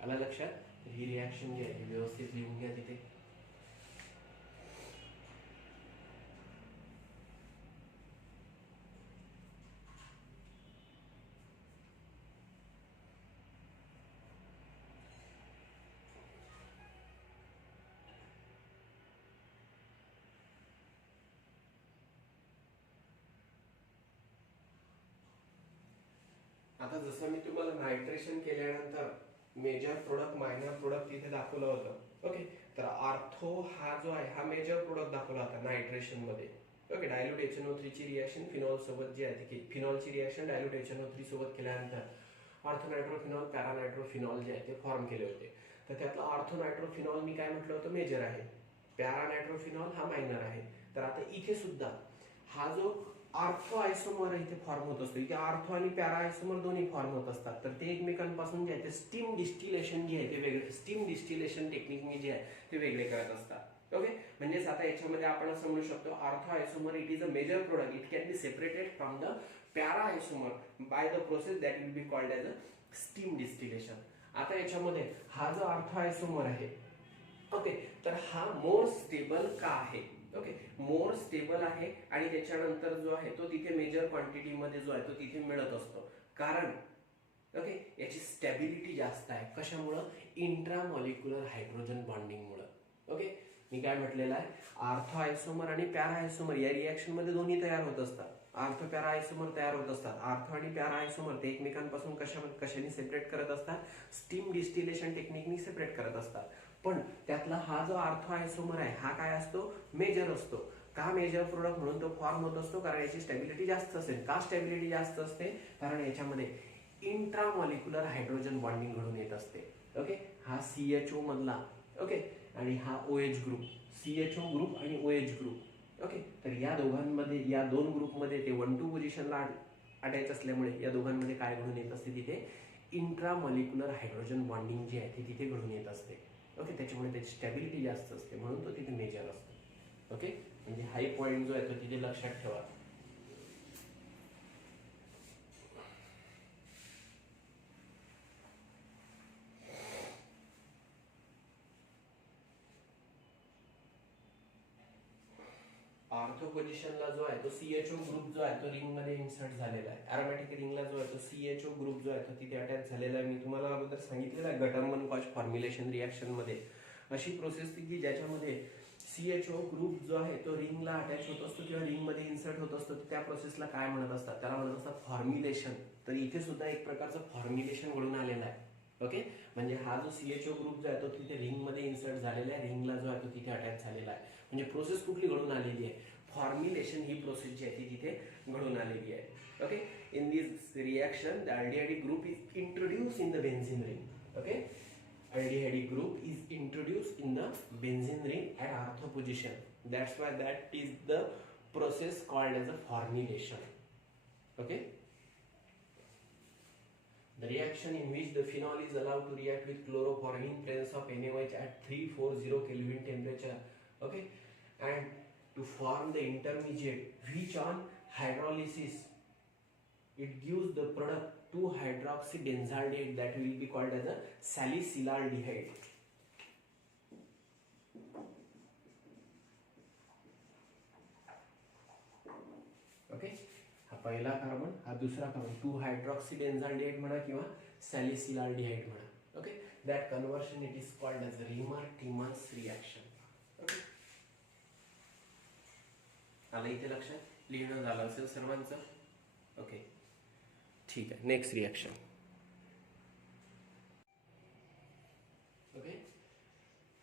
आला लक्षात? ही रिॲक्शन जी आहे व्यवस्थित लिहून घ्या तिथे. आता जसं मी तुम्हाला नायट्रेशन केल्यानंतर मेजर प्रोडक्ट मायनर प्रोडक्ट तिथे दाखवलं होतं. ओके, तर आर्थो हा जो आहे हा मेजर प्रोडक्ट दाखवला होता नायट्रेशन मध्ये. ओके, डायल्यूट HNO3 ची रिॲक्शन फिनॉल सोबत जी आहे ती फिनॉलची रिॲक्शन डायल्यूट HNO3 सोबत केल्यानंतर ऑर्थोनायट्रोफिनॉल पॅरानायट्रोफिनॉल जे आहे ते फॉर्म केले होते. तर त्यातलं ऑर्थोनायट्रोफिनॉल मी काय म्हटलं होतं? मेजर आहे. पॅरानायट्रोफिनॉल हा मायनर आहे. तर आता इथे सुद्धा हा जो आर्थो आयसोमर इथे फॉर्म होत असतो, इथे आर्थो आणि पॅरा आयसोमर दोन्ही फॉर्म होत असतात. तर ते एकमेकांपासून जे आहे ते स्टीम डिस्टिलेशन जे आहे ते वेगळे, स्टीम डिस्टिलेशन टेक्निकने जे आहे ते वेगळे करत असतात. ओके, म्हणजेच आता याच्यामध्ये आपण असं म्हणू शकतो ortho isomer it is a major product, it can be separated from the para isomer by the process that will be called as a steam distillation. आता याच्यामध्ये हा जो आर्थो आयसोमर आहे, ओके, तर हा मोर स्टेबल का आहे? ओके, मोर स्टेबल आहे आणि त्याच्यानंतर जो आहे तो तिथे मेजर क्वांटिटी मध्ये जो आहे तो तिथे मिळत असतो. कारण ओके याची स्टॅबिलिटी जास्त आहे. कशामुळं? इंट्रामॉलिक्युलर हायड्रोजन बॉन्डिंगमुळं. ओके, मी काय म्हटलेलं आहे? आर्थो आयसोमर आणि पॅरा आयसोमर या रिॲक्शन मध्ये दोन्ही तयार होत असतात. आर्थो पॅरा आयसोमर तयार होत असतात. आर्थो आणि पॅरा आयसोमर ते एकमेकांपासून कशाने सेपरेट करत असतात? स्टीम डिस्टिलेशन टेक्निकनी सेपरेट करत असतात. पण त्यातला हा जो आर्थो आयसोमर आहे हा काय असतो? मेजर असतो. का मेजर प्रोडक्ट म्हणून तो फॉर्म होत असतो? कारण याची स्टॅबिलिटी जास्त असेल. का स्टॅबिलिटी जास्त असते? कारण याच्यामध्ये इंट्रामॉलिक्युलर हायड्रोजन बॉन्डिंग घडून येत असते. ओके, हा CHO मधला, ओके, आणि हा OH ग्रुप, CHO ग्रुप आणि OH ग्रुप. ओके, तर या दोघांमध्ये या दोन ग्रुपमध्ये ते 1-2 पोझिशनला अटॅच असल्यामुळे या दोघांमध्ये काय घडून येत असते? तिथे इंट्रामॉलिक्युलर हायड्रोजन बॉन्डिंग जी आहे ती तिथे घडून येत असते. ओके, त्याच्यामुळे त्याची स्टॅबिलिटी जास्त असते म्हणून तो तिथे मेजर असतो. ओके, म्हणजे हाय पॉईंट जो आहे तो तिथे लक्षात ठेवा. आर्थो पोझिशनला जो आहे तो CHO ग्रुप जो आहे तो रिंग मध्ये इन्सर्ट झालेला आहे. अरोमॅटिक रिंगला जो आहे तो CHO ग्रुप जो आहे तो तिथे अटॅच झालेला आहे. मी तुम्हाला अगोदर सांगितलेलं आहे गटमन-कॉच फॉर्म्युलेशन रिॲक्शन मध्ये अशी प्रोसेस की ज्याच्यामध्ये CHO ग्रुप जो आहे तो रिंगला अटॅच होत असतो किंवा रिंग मध्ये इन्सर्ट होत असतो. त्या प्रोसेसला काय म्हणत असतात? त्याला म्हणत असतात फॉर्म्युलेशन. तर इथे सुद्धा एक प्रकारचं फॉर्म्युलेशन घडून आलेलं आहे. ओके, म्हणजे हा जो CHO ग्रुप जो आहे तो तिथे रिंग मध्ये इन्सर्ट झालेला आहे, रिंगला जो आहे तो तिथे अटॅच झालेला आहे. म्हणजे प्रोसेस कुठली घडून आलेली आहे? फॉर्म्युलेशन ही प्रोसेस जी आहे ती तिथे घडून आलेली आहे. Okay, in this reaction the aldehyde group is introduce in the benzene ring. Okay, aldehyde group is introduced in the benzene ring at ortho position. That's why that is the process called as a formylation. Okay, the reaction in which the phenol is allowed to react with chloroform in presence of NaOH at 340 Kelvin temperature. Okay, and to form the intermediate which on hydrolysis it gives the product 2-hydroxybenzaldehyde that will be called as a salicylaldehyde. Okay, हा पहिला carbon, हा दुसरा carbon, 2-hydroxybenzaldehyde म्हणा किंवा salicylaldehyde म्हणा. Okay, that conversion it is called as Reamer-Tiemann reaction. Okay, आलं इथे लक्षात, लिहिणं झालं असेल सर्वांचं. ओके, ठीक आहे. Next reaction. Okay,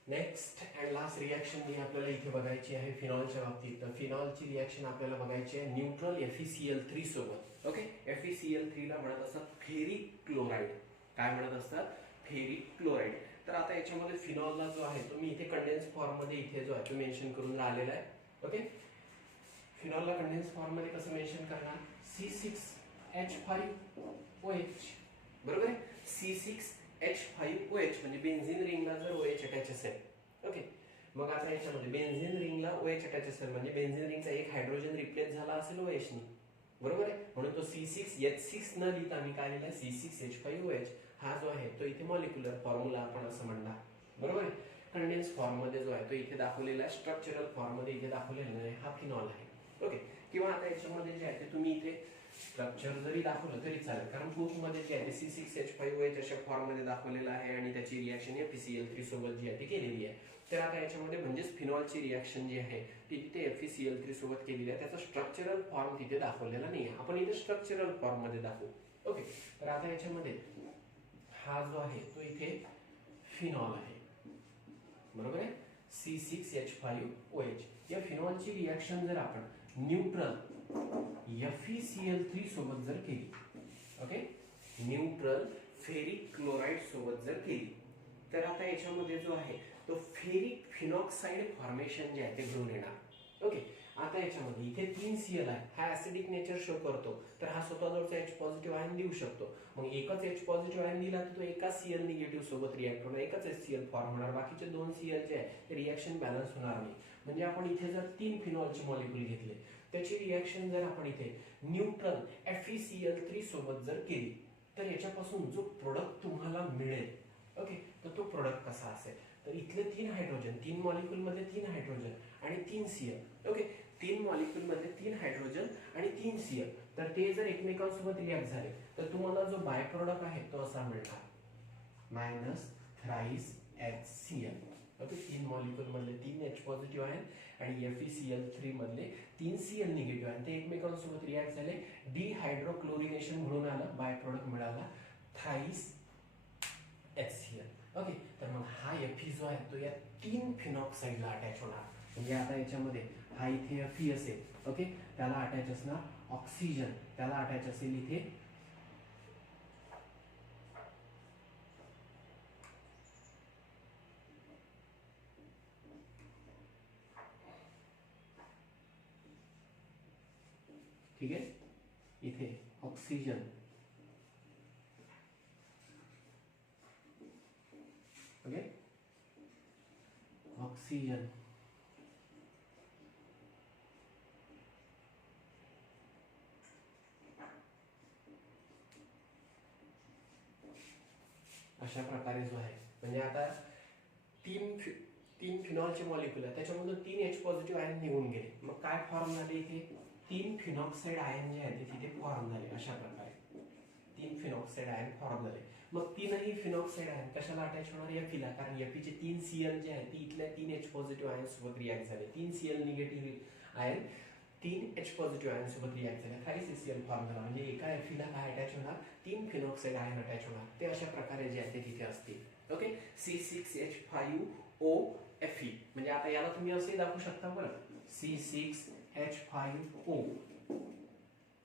next and last reaction ही आपल्याला इथे बघायची आहे फिनॉलच्या बाबतीत. तर फिनॉलची रिएक्शन आपल्याला बघायची आहे न्यूट्रल FeCl3 सोबत. ओके, FeCl3 ला म्हणत असतात फेरिक क्लोराईड. काय म्हणत असतात? Ferric chloride. तर आता याच्यामध्ये फिनॉलला जो आहे तो मी इथे कंडेन्स फॉर्म मध्ये इथे जो आहे तो मेन्शन करून राहिलेला आहे. ओके, फिनॉलला कंडेन्स फॉर्म मध्ये कसं मेन्शन करणार? C6H5OH. बरोबर आहे, C6H5OH म्हणजे बेन्झीन रिंगला जर OH अटॅच असेल. ओके, मग आता याच्यामध्ये बेन्झीन रिंगला OH अटॅच असेल म्हणजे बेन्झीन रिंगचा एक हायड्रोजन रिप्लेस झाला असेल OH नी. बरोबर आहे, म्हणून तो C6H6 न लिहिता मी काय लिहिलं? C6H5OH. हा जो आहे तो इथे मॉलिक्युलर फॉर्म्युला आपण असं म्हणणार. बरोबर आहे, कंडेन्स फॉर्म मध्ये जो आहे तो इथे दाखवलेला आहे, स्ट्रक्चरल फॉर्म मध्ये इथे दाखवलेला नाही. हा फिनॉल आहे. ओके, किंवा आता याच्यामध्ये जे आहे ते तुम्ही इथे स्ट्रक्चर जरी दाखवलं तरी चालेल, कारण बुक मध्ये जे आहे ते C6H5OH अशा फॉर्म मध्ये दाखवलेला आहे आणि त्याची रिएक्शन FeCl3 सोबत जी आहे ती केलेली आहे. तर आता याच्यामध्ये म्हणजेच फिनॉलची रिएक्शन जी आहे ती तिथे FeCl3 सोबत केलेली आहे. त्याचा स्ट्रक्चरल फॉर्म तिथे दाखवलेला नाही आहे, आपण इथे स्ट्रक्चरल फॉर्म मध्ये दाखवू. ओके, तर आता याच्यामध्ये हा जो आहे तो इथे फिनॉल आहे. बरोबर आहे, C6H5OH. या फिनॉलची रिएक्शन जर आपण न्यूट्रल FeCl3 सोबत जर केली, ओके, न्यूट्रल फेरिक क्लोराइड सोबत जर केली, तर आता याच्यामध्ये जो आहे तो फेरिक फिनॉक्साइड फॉर्मेशन जे आहे ते घडून येणार. ओके, आता याच्यामध्ये इथे 3 Cl आहे, हा ऍसिडिक नेचर शो करतो, तर हा स्वतःजवळचा H पॉझिटिव्ह आयन देऊ शकतो. मग एकच H पॉझिटिव्ह आयन दिला तर तो एका Cl निगेटिव्ह सोबत रिएक्ट होणार, एकच HCl फॉर्म होणार, बाकीचे 2 Cl जे आहे ते रिएक्शन बॅलन्स होणार नाही. म्हणजे आपण इथे जर 3 फिनॉलचे मॉलिक्यूल घेतले, त्याची रिएक्शन जर आपण इथे न्यूट्रल FeCl3 सोबत जर केली, तर याच्यापासून जो प्रोडक्ट तुम्हाला मिळेल, ओके, तर तो प्रोडक्ट कसा असेल? तर इथले 3 हायड्रोजन, 3 मॉलिक्यूल मध्ये 3 हायड्रोजन आणि 3 Cl. ओके, 3 मॉलिक्यूल मध्ये 3 हायड्रोजन आणि 3 Cl, तर ते जर एकमेकांसोबत रिॲक्ट झाले तर तुम्हाला जो बाय प्रोडक्ट आहे तो असा मिळणार -thrice HCl. ओके, 3 मॉलिक्यूल मधले 3 H पॉझिटिव्ह आहे आणि FeCl3 मधले 3 Cl निगेटिव्ह आहे, ते एकमेकांसोबत रिॲक्ट झाले, डिहायड्रोक्लोरिनेशन घडून आलं, बाय प्रोडक्ट मिळाला thrice HCl. ओके, तर मग हा Fe जो आहे तो या 3 फिनॉक्साइडला अटॅच होणार. म्हणजे आता याच्यामध्ये हा इथे Fe असेल, ओके, त्याला अटॅच असणार ऑक्सिजन, त्याला अटॅच असेल इथे ठीक आहे, इथे ऑक्सिजन, ओके, ऑक्सिजन, अशा प्रकारे जो आहे म्हणजे आता 3 फिनॉलचे मॉलिक्यूल आहे, त्याच्यामधून 3 H पॉझिटिव्ह आयन निघून गेले. मग काय फॉर्म झाले? इथे 3 फिनॉक्साइड आयन जे आहे ते तिथे फॉर्म झाले. अशा प्रकारे 3 फिनॉक्साइड आयन फॉर्म झाले. मग 3ही फिनॉक्साइड आयन कशाला अटॅच होणार? Fe ला, कारण Fe चे 3 Cl जे आहे ते इथल्या 3 H पॉझिटिव्ह आयन सोबत रिॲक्ट झाले. 3 Cl negative ion 3 H positive ion सोबत रिॲक्ट झाले, thrice HCl फॉर्म झाला. म्हणजे एका Fe ला काय अटॅच होणार? 3 फिनॉक्साइड आयन अटॅच होणार. ते अशा प्रकारे जे आहे ते तिथे असतील. Okay, C6H5OFe. म्हणजे आता याला तुम्ही असे दाखवू शकता बरं, C6H5O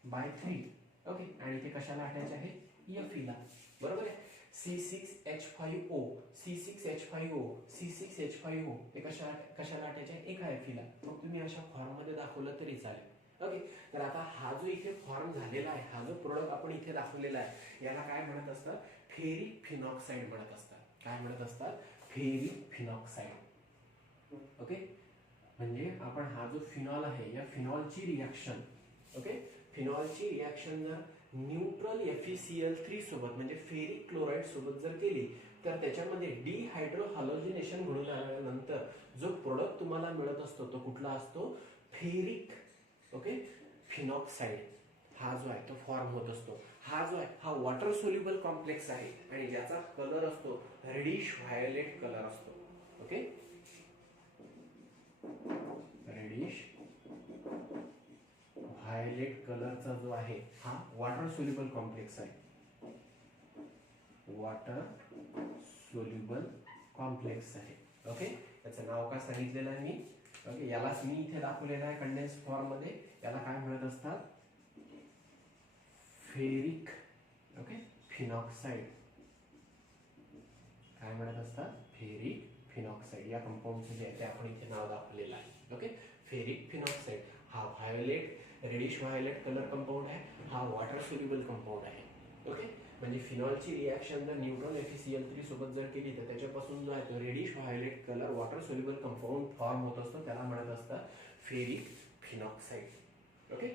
by 3. ओके, आणि ते कशाला अटॅच आहे? Fe ला. बरोबर आहे, C6H5O, C6H5O, C6H5O हे कशाला अटॅच आहे? एका Fe ला. मग तुम्ही अशा फॉर्म मध्ये दाखवलं तरी चालेल. ओके, तर आता हा जो इथे फॉर्म झालेला आहे, हा जो प्रोडक्ट आपण इथे दाखवलेला आहे, याला काय म्हणत असतात? फेरिक फिनॉक्साइड म्हणत असतात. काय म्हणत असतात? Ferric phenoxide. ओके, म्हणजे आपण हा जो फिनॉल आहे, या फिनॉलची रिएक्शन, ओके, फिनॉलची रिएक्शन जर न्यूट्रल FeCl3 सोबत म्हणजे फेरिक क्लोराइड सोबत जर केली, तर त्याच्यामध्ये डिहायड्रोहॅलोजिनेशन घडून आल्यानंतर जो प्रोडक्ट तुम्हाला मिळत असतो तो कुठला असतो? Ferric, okay, phenoxide. हा जो आहे तो फॉर्म होत असतो. हा जो आहे हा वॉटर सोल्युबल कॉम्प्लेक्स आहे आणि ज्याचा कलर असतो रेडिश व्हायोलेट कलर असतो. ओके, रेडिश व्हायोलेट कलरचा जो आहे हा वॉटर सोल्युबल कॉम्प्लेक्स आहे. वॉटर सोल्युबल कॉम्प्लेक्स आहे. ओके, याचं नाव काय सांगितलेलं आहे मी? ओके, यालाच मी इथे दाखवलेलं आहे कंडेन्स फॉर्म मध्ये. याला काय म्हणत असतात? Ferric, okay, phenoxide. काय म्हणत असतात? Ferric phenoxide. या कंपाऊंडचं जे आहे ते आपण इथे नाव दाखवलेलं आहे. ओके, फेरिक फिनॉक्साइड हा violet, reddish violet colour compound आहे. हा वॉटर सोल्युबल कंपाऊंड आहे. ओके, म्हणजे फिनॉलची रिएक्शन जर न्यूट्रल FeCl3 सोबत जर केली तर त्याच्यापासून जो आहे तो reddish violet colour water soluble compound form होत असतो. त्याला म्हणत असतात फेरिक फिनॉक्साइड. ओके,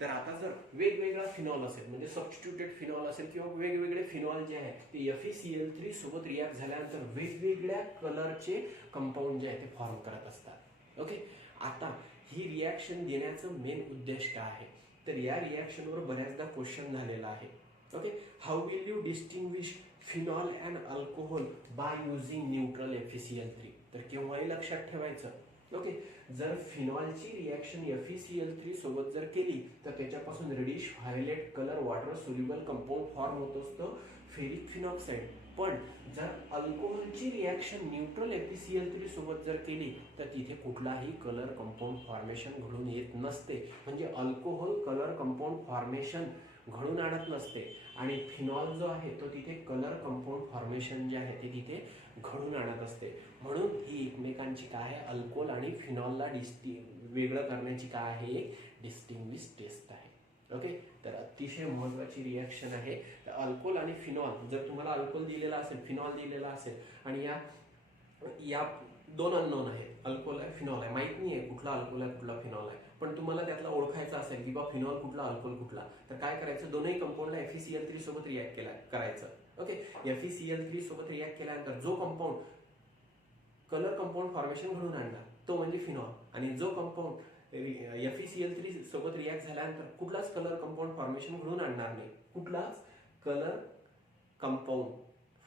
तर आता जर वेगवेगळा फिनॉल असेल म्हणजे सबस्टिट्यूटेड फिनॉल असेल किंवा वेगवेगळे फिनॉल जे आहे ते FeCl3 सोबत रिॲक्ट झाल्यानंतर वेगवेगळ्या कलरचे कंपाऊंड जे आहे ते फॉर्म करत असतात. ओके, आता ही रिॲक्शन देण्याचं मेन उद्देश काय आहे? तर या रिॲक्शनवर बऱ्याचदा क्वेश्चन झालेला आहे. Okay, how will you distinguish phenol and alcohol by using neutral FeCl3? तर केव्हाही लक्षात ठेवायचं, ओके, जर फिनॉलची रिएक्शन FeCl3 सोबत जर केली तर त्याच्यापासून reddish violet colour water soluble compound form होत असतं फेरिक फिनॉक्साइड. पण जर अल्कोहोलची रिएक्शन न्यूट्रल FeCl3 सोबत जर केली तर तिथे कुठलाही कलर कंपाऊंड फॉर्मेशन घडून येत नसते. म्हणजे अल्कोहोल कलर कंपाऊंड फॉर्मेशन घडून आणत नसते आणि फिनॉल जो आहे तो तिथे कलर कंपाऊंड फॉर्मेशन जे आहे ते तिथे घडून आणत असते. म्हणून ही एकमेकांची काय आहे? अल्कोहोल आणि फिनॉलला वेगळं करण्याची काय आहे? एक डिस्टिंग्विश टेस्ट आहे. ओके, तर अतिशय महत्वाची रिएक्शन आहे. तर अल्कोहोल आणि फिनॉल, जर तुम्हाला अल्कोहोल दिलेला असेल, फिनॉल दिलेला असेल आणि या दोन अननोन आहेत, अल्कोहोल आहे, फिनॉल आहे, माहित नाही आहे कुठला अल्कोहोल आहे कुठला फिनॉल आहे, पण तुम्हाला त्यातला ओळखायचं असेल की बा फिनॉल कुठला अल्कोहोल कुठला, तर काय करायचं? दोन्ही कंपाऊंडला FeCl3 सोबत रिॲक्ट करायचं. ओके, FeCl3 सोबत रिॲक्ट केल्यानंतर जो कंपाऊंड कलर कंपाऊंड फॉर्मेशन घडून आणणार तो म्हणजे फिनॉल, आणि जो कंपाऊंड FeCl3 सोबत रिॲक्ट झाल्यानंतर कुठलाच कलर कंपाऊंड फॉर्मेशन घडून आणणार नाही, कुठलाच कलर कंपाऊंड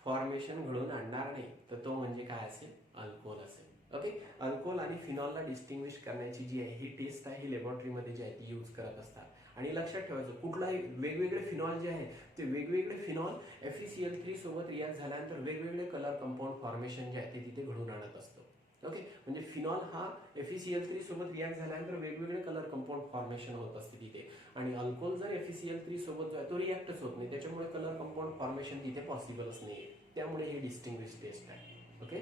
फॉर्मेशन घडून आणणार नाही, तर तो म्हणजे काय असेल? अल्कोहोल असेल. ओके, अल्कोहोल आणि फिनॉलला डिस्टिंग्विश करण्याची जी आहे ही टेस्ट आहे, ही लॅबोरेटरीमध्ये जी आहे ती यूज करत असतात. आणि लक्षात ठेवायचं, कुठलाही वेगवेगळे फिनॉल जे आहे ते वेगवेगळे फिनॉल FeCl3 सोबत रिॲक्ट झाल्यानंतर वेगवेगळे कलर कंपाऊंड फॉर्मेशन जे आहे ते तिथे घडून आणत असतो. ओके, म्हणजे फिनॉल हा FeCl3 सोबत रिॲक्ट झाल्यानंतर वेगवेगळे कलर कंपाऊंड फॉर्मेशन होत असते तिथे, आणि अल्कोहोल जर FeCl3 सोबत जो आहे तो रिॲक्टच होत नाही, त्याच्यामुळे कलर कंपाऊंड फॉर्मेशन तिथे पॉसिबलच नाही. त्यामुळे हे डिस्टिंग्विश टेस्ट आहे. ओके,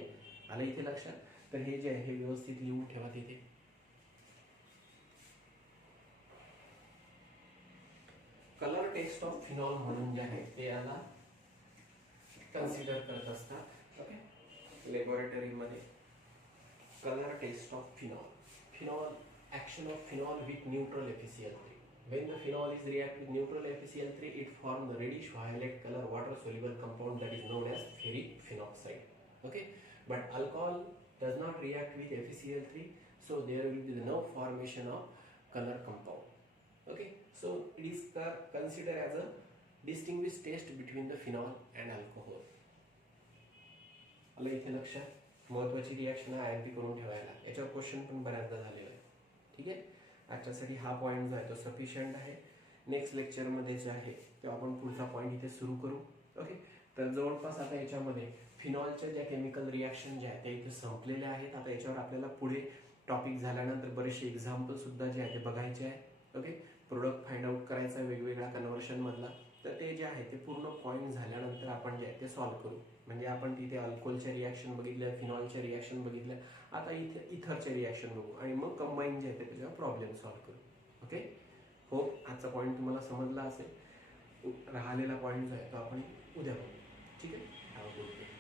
आलं इथे लक्षात? तर हे जे आहे हे व्यवस्थित लिहून ठेवा तिथे. कलर टेस्ट ऑफ फिनॉल म्हणून जे आहे ते याला कन्सिडर करत असतात. ओके, लॅबोरेटरीमध्ये colour test of phenol action of phenol with neutral FeCl3. When the phenol is react with neutral FeCl3, it forms the reddish violet color water soluble compound that is known as ferric phenoxide. Okay, but alcohol does not react with FeCl3, so there will be no formation of color compound. Okay, so it is considered as a distinguished test between the phenol and alcohol. आलं इथे लक्षात? महत्वाची reaction IMP करून ठेवायला, याच्यावर question पण बऱ्याचदा झालेला आहे. ठीक आहे, आजच्यासाठी हा पॉईंट जो आहे तो सफिशियंट आहे. नेक्स्ट लेक्चरमध्ये जे आहे तो आपण पुढचा पॉईंट इथे सुरू करू. ओके, तर जवळपास आता याच्यामध्ये फिनॉलच्या ज्या केमिकल रिॲक्शन ज्या आहेत त्या इथे संपलेल्या आहेत. आता याच्यावर आपल्याला पुढे टॉपिक झाल्यानंतर बरेचसे एक्झाम्पल सुद्धा जे आहे ते बघायचे आहे. ओके, प्रोडक्ट फाइंड आउट करायचा वेगवेगळ्या कन्व्हर्शन मधला. तर ते जे आहे ते पूर्ण पॉईंट झाल्यानंतर आपण जे आहे ते सॉल्व्ह करू. म्हणजे आपण तिथे अल्कोहोलच्या रिॲक्शन बघितल्या, फिनॉलच्या रिॲक्शन बघितल्या, आता इथे इथरचे रिॲक्शन बघू आणि मग कंबाईन जे आहे ते त्याच्यावर प्रॉब्लेम सॉल्व्ह करू. ओके, होप आजचा पॉईंट तुम्हाला समजला असेल. राहिलेला पॉईंट जो आहे तो आपण उद्या बघू. ठीक आहे, हॅव अ गुड डे.